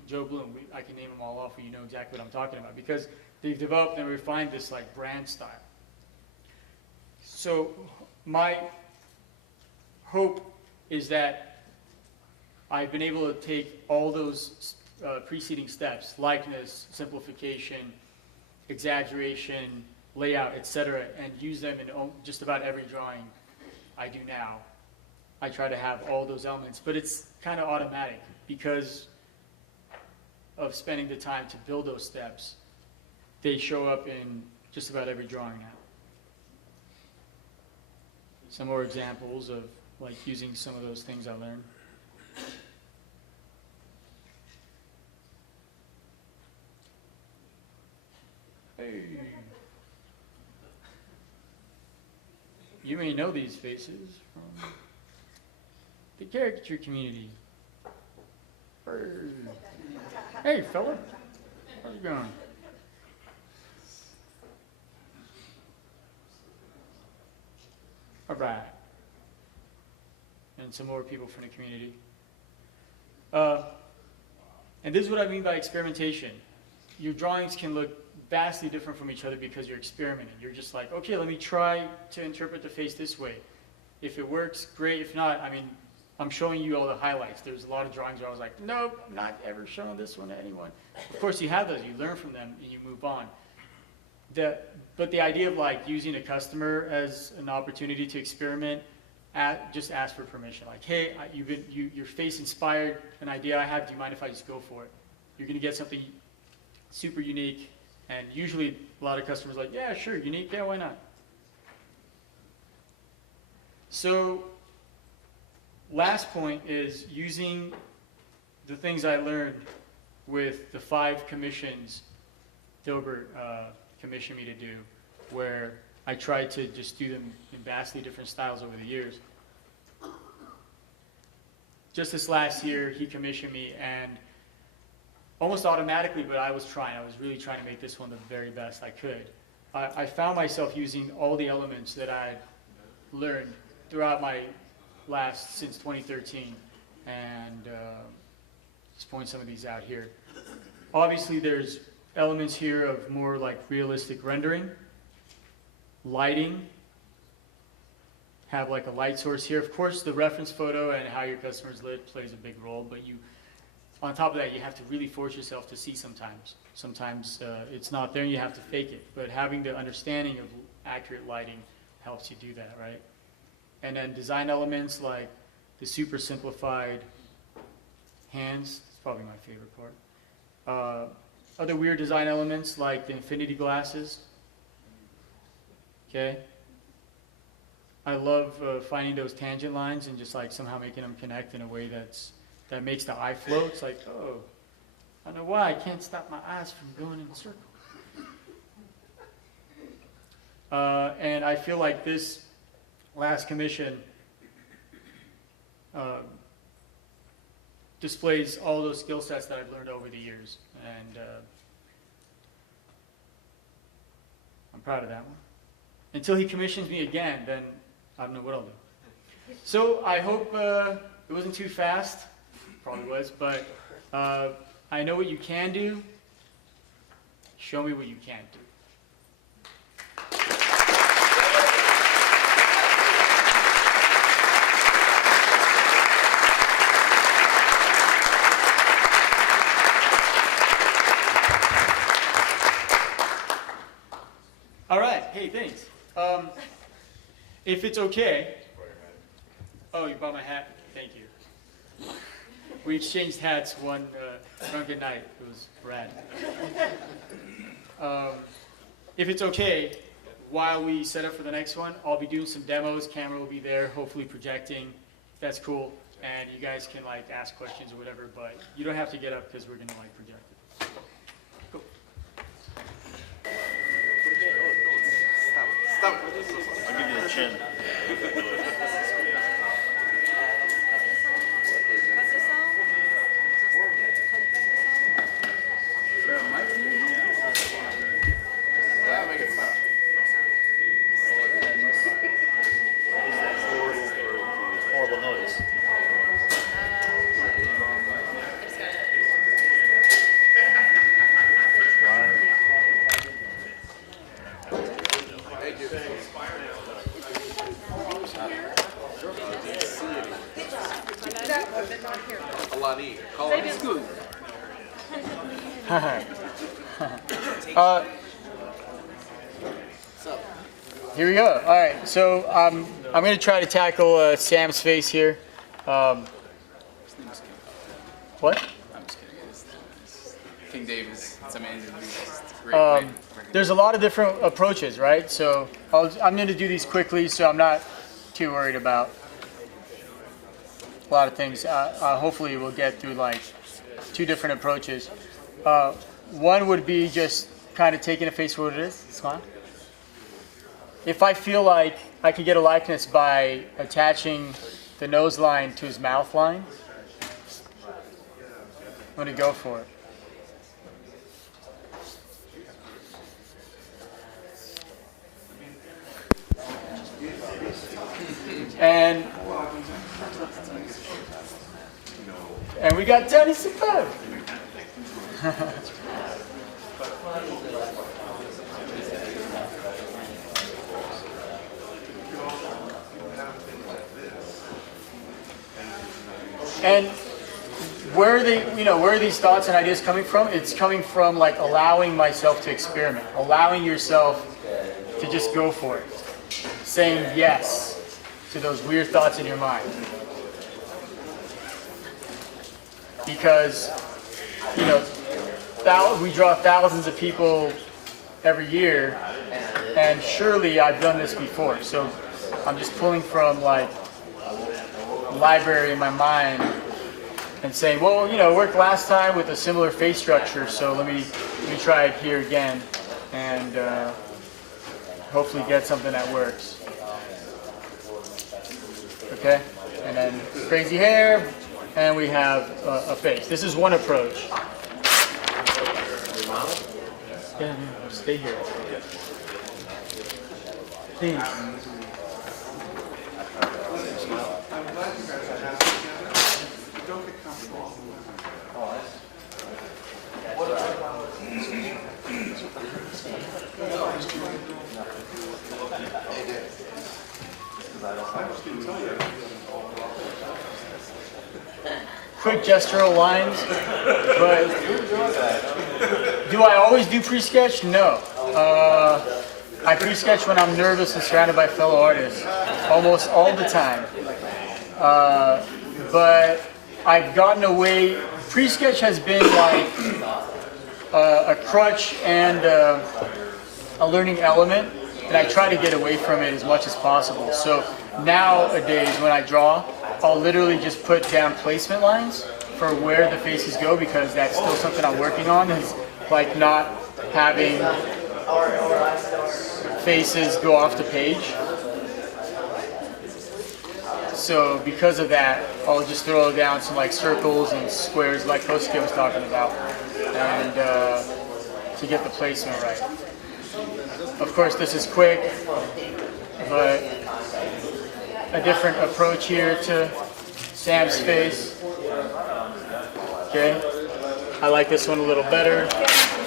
Joe Bloom, I can name them all off, and you know exactly what I'm talking about, because they've developed and refined this brand style. So my hope is that I've been able to take all those preceding steps, likeness, simplification, exaggeration, layout, etc., and use them in just about every drawing I do now. I try to have all those elements, but it's kind of automatic because of spending the time to build those steps. They show up in just about every drawing now. Some more examples of using some of those things I learned. Hey. You may know these faces from the caricature community. Hey, fella. How's it going? All right. And some more people from the community. And this is what I mean by experimentation. Your drawings can look vastly different from each other because you're experimenting. You're just like, okay, let me try to interpret the face this way. If it works, great. If not, I mean, I'm showing you all the highlights. There's a lot of drawings where I was like, nope, I'm not ever showing this one to anyone. Of course, you have those. You learn from them and you move on. But the idea of like using a customer as an opportunity to experiment, just ask for permission. Like, hey, your face inspired an idea I have. Do you mind if I just go for it? You're going to get something super unique. And usually a lot of customers are like, yeah, sure, unique. Yeah, why not? So last point is using the things I learned with the 5 commissions Dilbert commissioned me to do, where I tried to just do them in vastly different styles over the years. Just this last year, he commissioned me, and almost automatically, but I was really trying to make this one the very best I could. I found myself using all the elements that I'd learned throughout my since 2013, and just point some of these out here. Obviously, there's elements here of more like realistic rendering, lighting, have like a light source here. Of course, the reference photo and how your customer's lit plays a big role, but on top of that, you have to really force yourself to see sometimes. Sometimes it's not there and you have to fake it, but having the understanding of accurate lighting helps you do that, right? And then design elements like the super simplified hands, it's probably my favorite part. Other weird design elements like the infinity glasses. Okay. I love finding those tangent lines and just like somehow making them connect in a way that makes the eye flow. It's like, oh, I don't know why I can't stop my eyes from going in a circle. And I feel like this last commission displays all those skill sets that I've learned over the years, and I'm proud of that one. Until he commissions me again, then I don't know what I'll do. So I hope it wasn't too fast. Probably was, but I know what you can do. Show me what you can't do. All right. Hey, thanks. If it's okay. Oh, you bought my hat. Thank you. We exchanged hats one drunken night. It was rad. If it's okay, while we set up for the next one, I'll be doing some demos. Camera will be there, hopefully projecting. That's cool. And you guys can like ask questions or whatever, but you don't have to get up because we're gonna like project it. Cool. Stop. I'll give you the chin. Horrible noise. Here we go. All right, so I'm going to try to tackle Sam's face here. What? I'm just kidding. King Davis, it's amazing. It's great. There's a lot of different approaches, right? So I'm going to do these quickly, so I'm not too worried about a lot of things. Hopefully, we'll get through like 2 different approaches. One would be just kind of taking a face for what it is. Smile. If I feel like I can get a likeness by attaching the nose line to his mouth line, I'm going to go for it. And we got Tony Superb. And where are these thoughts and ideas coming from? It's coming from like allowing myself to experiment, allowing yourself to just go for it, saying yes to those weird thoughts in your mind. Because, we draw thousands of people every year, and surely I've done this before. So I'm just pulling from like library in my mind and saying, well, it worked last time with a similar face structure, so let me try it here again, and hopefully get something that works. Okay, and then crazy hair, and we have a face. This is one approach. Yeah, stay here. Please. Quick gestural lines, but do I always do pre-sketch? No. I pre-sketch when I'm nervous and surrounded by fellow artists, almost all the time. But I've gotten away. Pre-sketch has been like a crutch and a learning element, and I try to get away from it as much as possible. So nowadays, when I draw, I'll literally just put down placement lines for where the faces go, because that's still something I'm working on, is like not having faces go off the page. So because of that, I'll just throw down some like circles and squares like Kosuke was talking about, and to get the placement right. Of course, this is quick, but a different approach here to Sam's face. Okay, I like this one a little better.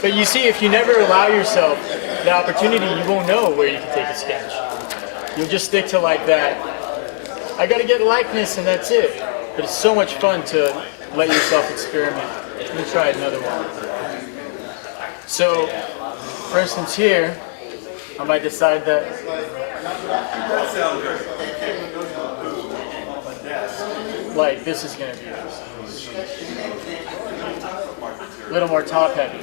But you see, if you never allow yourself the opportunity, you won't know where you can take a sketch. You'll just stick to like that, I gotta get likeness and that's it. But it's so much fun to let yourself experiment. Let me try another one. So, for instance here, I might decide that like this is going to be a little more top heavy.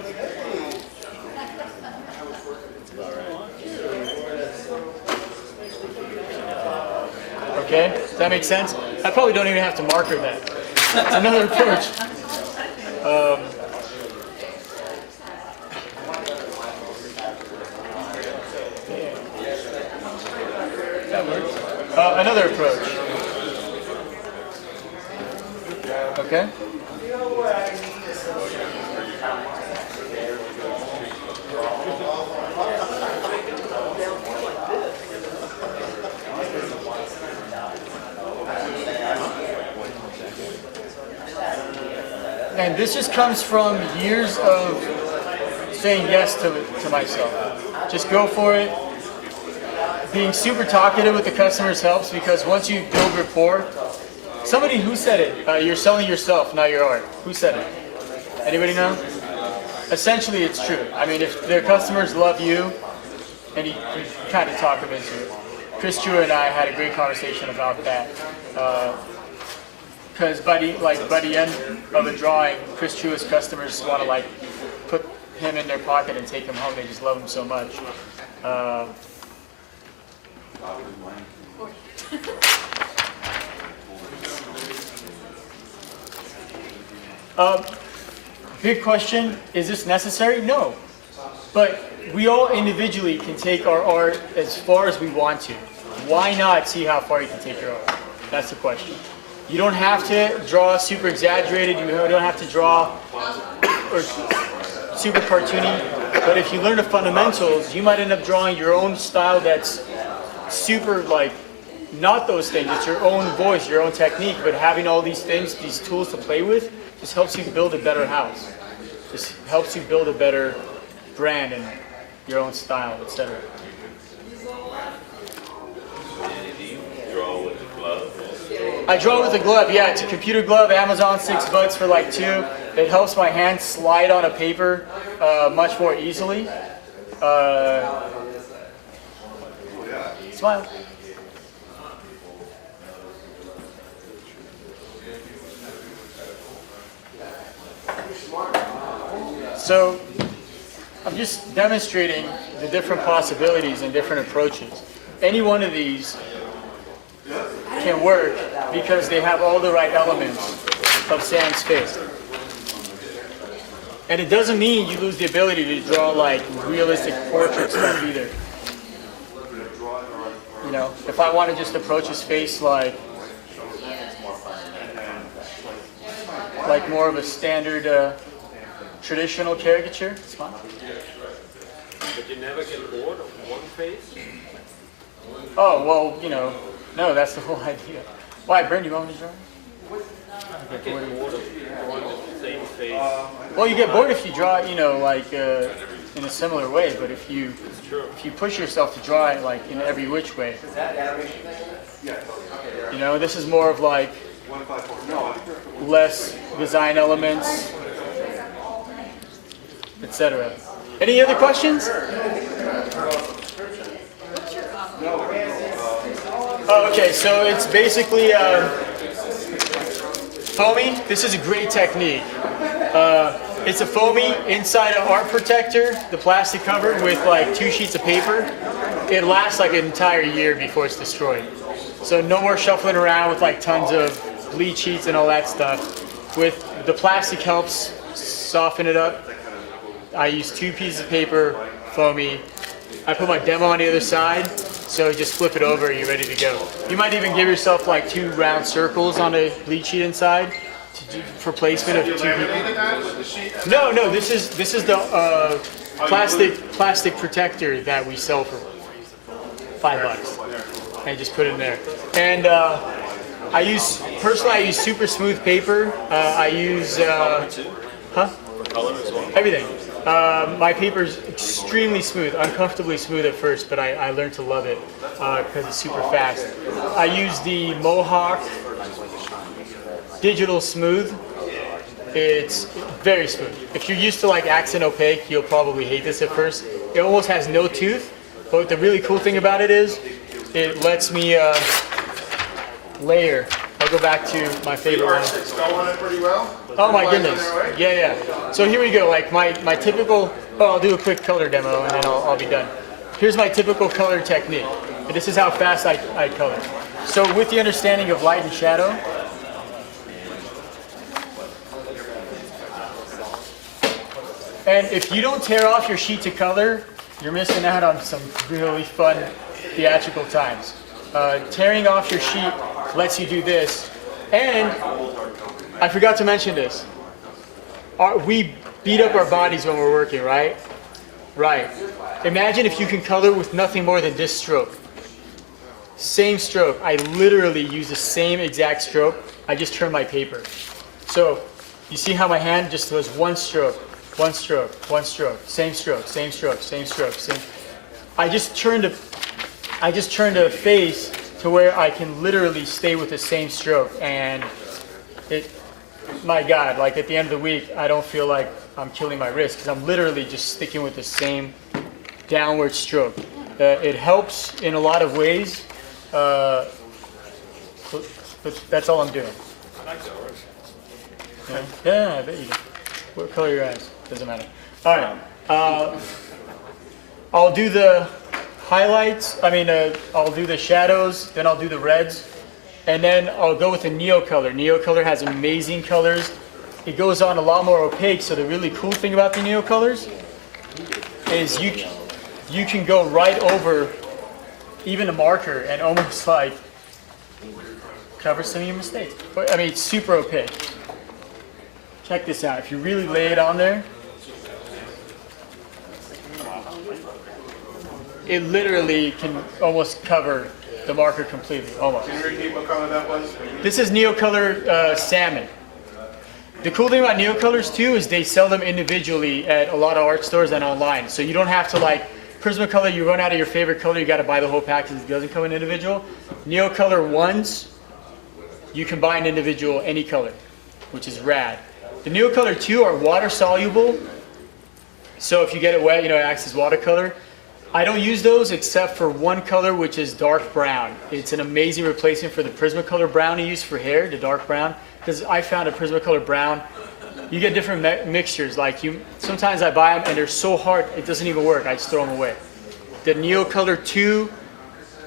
Okay, does that make sense? I probably don't even have to marker that. It's another approach. That works. Another approach. Okay. And this just comes from years of saying yes to myself. Just go for it. Being super talkative with the customers helps, because once you build rapport, somebody, who said it? You're selling yourself, not your art. Who said it? Anybody know? Essentially, it's true. I mean, if their customers love you, and you kind of talk them into it. Chris Chua and I had a great conversation about that. Because by the end of a drawing, Chris Chua's customers want to like put him in their pocket and take him home. They just love him so much. Big question, is this necessary? No. But we all individually can take our art as far as we want to. Why not see how far you can take your art? That's the question. You don't have to draw super exaggerated, you don't have to draw or super cartoony, but if you learn the fundamentals, you might end up drawing your own style that's super like, not those things, it's your own voice, your own technique, but having all these things, these tools to play with, just helps you build a better house. Just helps you build a better brand and your own style, etc. I draw with a glove, yeah, it's a computer glove, Amazon, $6 for like 2. It helps my hand slide on a paper much more easily. Smile. So, I'm just demonstrating the different possibilities and different approaches. Any one of these can work because they have all the right elements of Sam's face. And it doesn't mean you lose the ability to draw like realistic portrait stuff either. You know, if I want to just approach his face like more of a standard traditional caricature, it's fine. But you never get bored of one face? Oh, well, you know, no, that's the whole idea. Why, Brent, you want me to draw? Get bored of drawing the same face. Well, you get bored if you draw, you know, like in a similar way. But if you push yourself to draw it like in every which way, you know, this is more of like less design elements, etc. Any other questions? Oh, okay, so it's basically foamy. This is a great technique. It's a foamy inside an art protector, the plastic cover with like 2 sheets of paper. It lasts like an entire year before it's destroyed. So no more shuffling around with like tons of bleach sheets and all that stuff. With the plastic helps soften it up. I use 2 pieces of paper, foamy. I put my demo on the other side, so you just flip it over and you're ready to go. You might even give yourself like 2 round circles on a bleach sheet inside for placement of 2 people. No, this is the plastic protector that we sell for $5. And just put it in there. And I use super smooth paper. I use everything. My paper is extremely smooth, uncomfortably smooth at first, but I learned to love it because it's super fast. I use the Mohawk Digital Smooth. It's very smooth. If you're used to like accent opaque, you'll probably hate this at first. It almost has no tooth, but the really cool thing about it is it lets me layer. I'll go back to my favorite one. It's going in pretty well? Oh my goodness. Yeah. So here we go. Like my typical, I'll do a quick color demo and then I'll be done. Here's my typical color technique. And this is how fast I color. So with the understanding of light and shadow, and if you don't tear off your sheet to color, you're missing out on some really fun theatrical times. Tearing off your sheet lets you do this. And I forgot to mention this. We beat up our bodies when we're working, right? Right. Imagine if you can color with nothing more than this stroke. Same stroke. I literally use the same exact stroke. I just turn my paper. So you see how my hand just does one stroke, one stroke, one stroke, same stroke, same stroke, same stroke, same. I just turned a face to where I can literally stay with the same stroke, and my God, like at the end of the week, I don't feel like I'm killing my wrist because I'm literally just sticking with the same downward stroke. It helps in a lot of ways, but that's all I'm doing. Yeah, I bet you do. What color are your eyes? Doesn't matter. All right. I'll do the highlights. I'll do the shadows. Then I'll do the reds. And then I'll go with the Neo color. Neo color has amazing colors. It goes on a lot more opaque. So the really cool thing about the Neo colors is you can go right over even a marker and almost like cover some of your mistakes. But I mean, it's super opaque. Check this out. If you really lay it on there, it literally can almost cover the marker completely, almost. Can you repeat what color that was? This is Neocolor Salmon. The cool thing about Neocolors too is they sell them individually at a lot of art stores and online. So you don't have to like Prismacolor, you run out of your favorite color, you got to buy the whole package. It doesn't come in individual. Neocolor ones, you can buy an individual any color, which is rad. The Neocolor 2 are water soluble. So if you get it wet, you know, it acts as watercolor. I don't use those except for one color, which is dark brown. It's an amazing replacement for the Prismacolor brown you use for hair, the dark brown. Because I found a Prismacolor brown, you get different mixtures. Like sometimes I buy them and they're so hard, it doesn't even work. I just throw them away. The Neocolor 2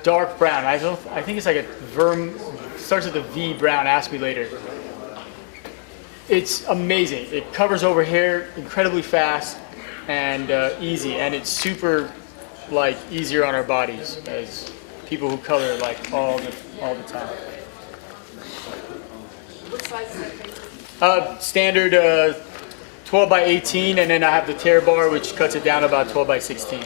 dark brown. I think it's like a starts with a V brown. Ask me later. It's amazing. It covers over hair incredibly fast and easy, and it's super like easier on our bodies as people who color like all the time. What size is that paper? Standard 12 by 18, and then I have the tear bar, which cuts it down to about 12 by 16.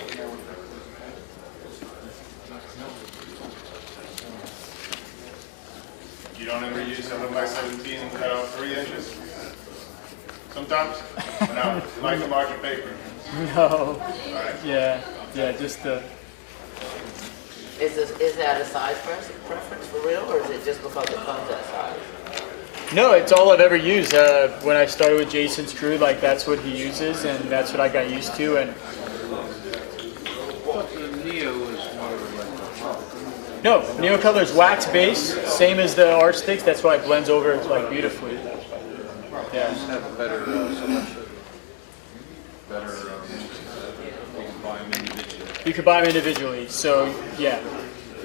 You don't ever use 7 by 17 and cut out 3 inches? Sometimes? No, you like a larger paper. No. Yeah, just the. Is that a size preference for real, or is it just because it comes that size? No, it's all I've ever used. When I started with Jason's crew, like that's what he uses, and that's what I got used to. And no, Neocolor is wax base, same as the art sticks. That's why it blends over like beautifully. Yeah. You could buy them individually. So yeah,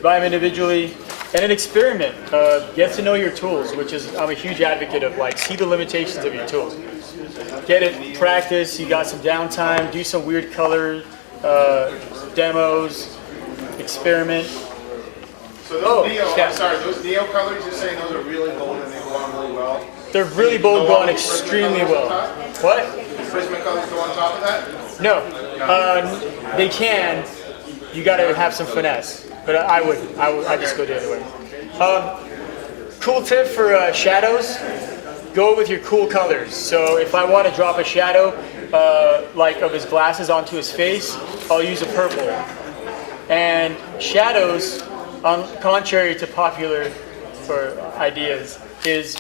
buy them individually. And an experiment. Get to know your tools, which is I'm a huge advocate of. Like, see the limitations of your tools. Get it, practice. You got some downtime. Do some weird color demos. Experiment. So those those Neo colors, you're saying those are really bold and they go on really well? They're really bold, go on extremely well. What? Prismacolors go on top of that? No, they can. You got to have some finesse. But I just go the other way. Cool tip for shadows, go with your cool colors. So if I want to drop a shadow like of his glasses onto his face, I'll use a purple. And shadows, contrary to popular for ideas, is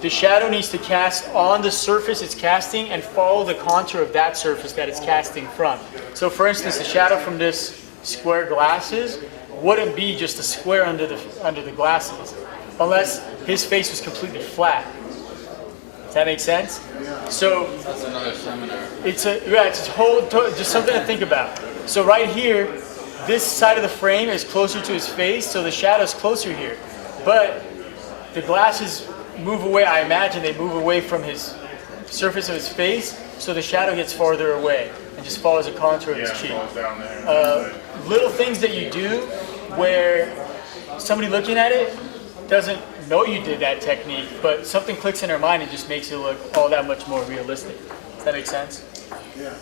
the shadow needs to cast on the surface it's casting and follow the contour of that surface that it's casting from. So for instance, the shadow from this square glasses wouldn't be just a square under the glasses, unless his face was completely flat. Does that make sense? So That's another seminar. it's a whole just something to think about. So right here, this side of the frame is closer to his face, so the shadow's closer here. But the glasses move away. I imagine they move away from his surface of his face, so the shadow gets farther away and just follows the contour of his cheek. Down there. Little things that you do where somebody looking at it doesn't know you did that technique, but something clicks in their mind and just makes it look all that much more realistic. Does that make sense? Yeah.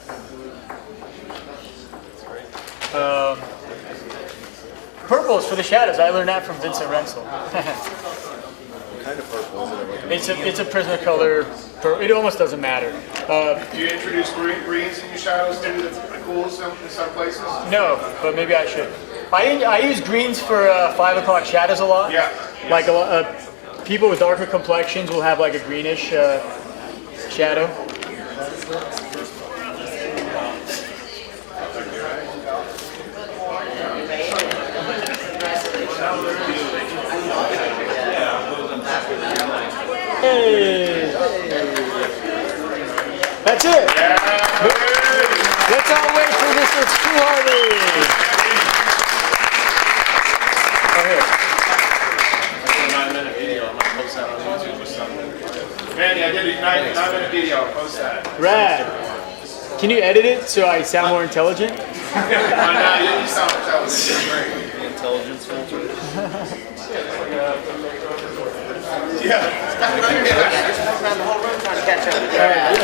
Purples for the shadows. I learned that from Vincent Rensel. Kind of purple is it? It's a Prismacolor. It almost doesn't matter. Do you introduce greens in your shadows too, the cools in some places? No, but maybe I should. I use greens for 5 o'clock shadows a lot. Yeah. Like people with darker complexions will have like a greenish shadow. Hey! That's it! Let's all wait for Mr. Harley! Oh, here. That's a 9-minute video. I'm gonna post that on YouTube or something. Manny, I did a 9-minute video. I'll post that. Rad. Can you edit it so I sound more intelligent? You sound intelligent. The intelligence filter. Yeah. Around the whole room trying to catch up.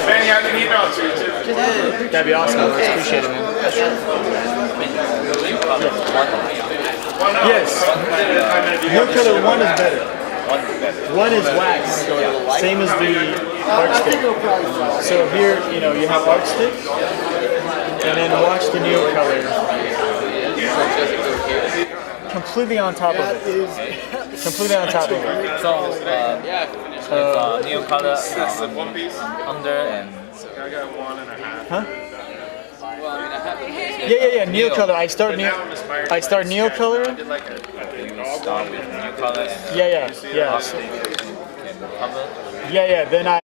Manny, I can email it to you too. That'd be awesome. I appreciate it, man. Yes. No color 1 is better. 1 is wax. Same as the art stick. So here, you know, you have art stick, and then watch the neo color. Completely on top of it. Completely on top of it. So, with neo color under and I got 1.5. Huh? Yeah. Neo color. I start neo color. start with neo color and Yeah. cover. Yeah. Then I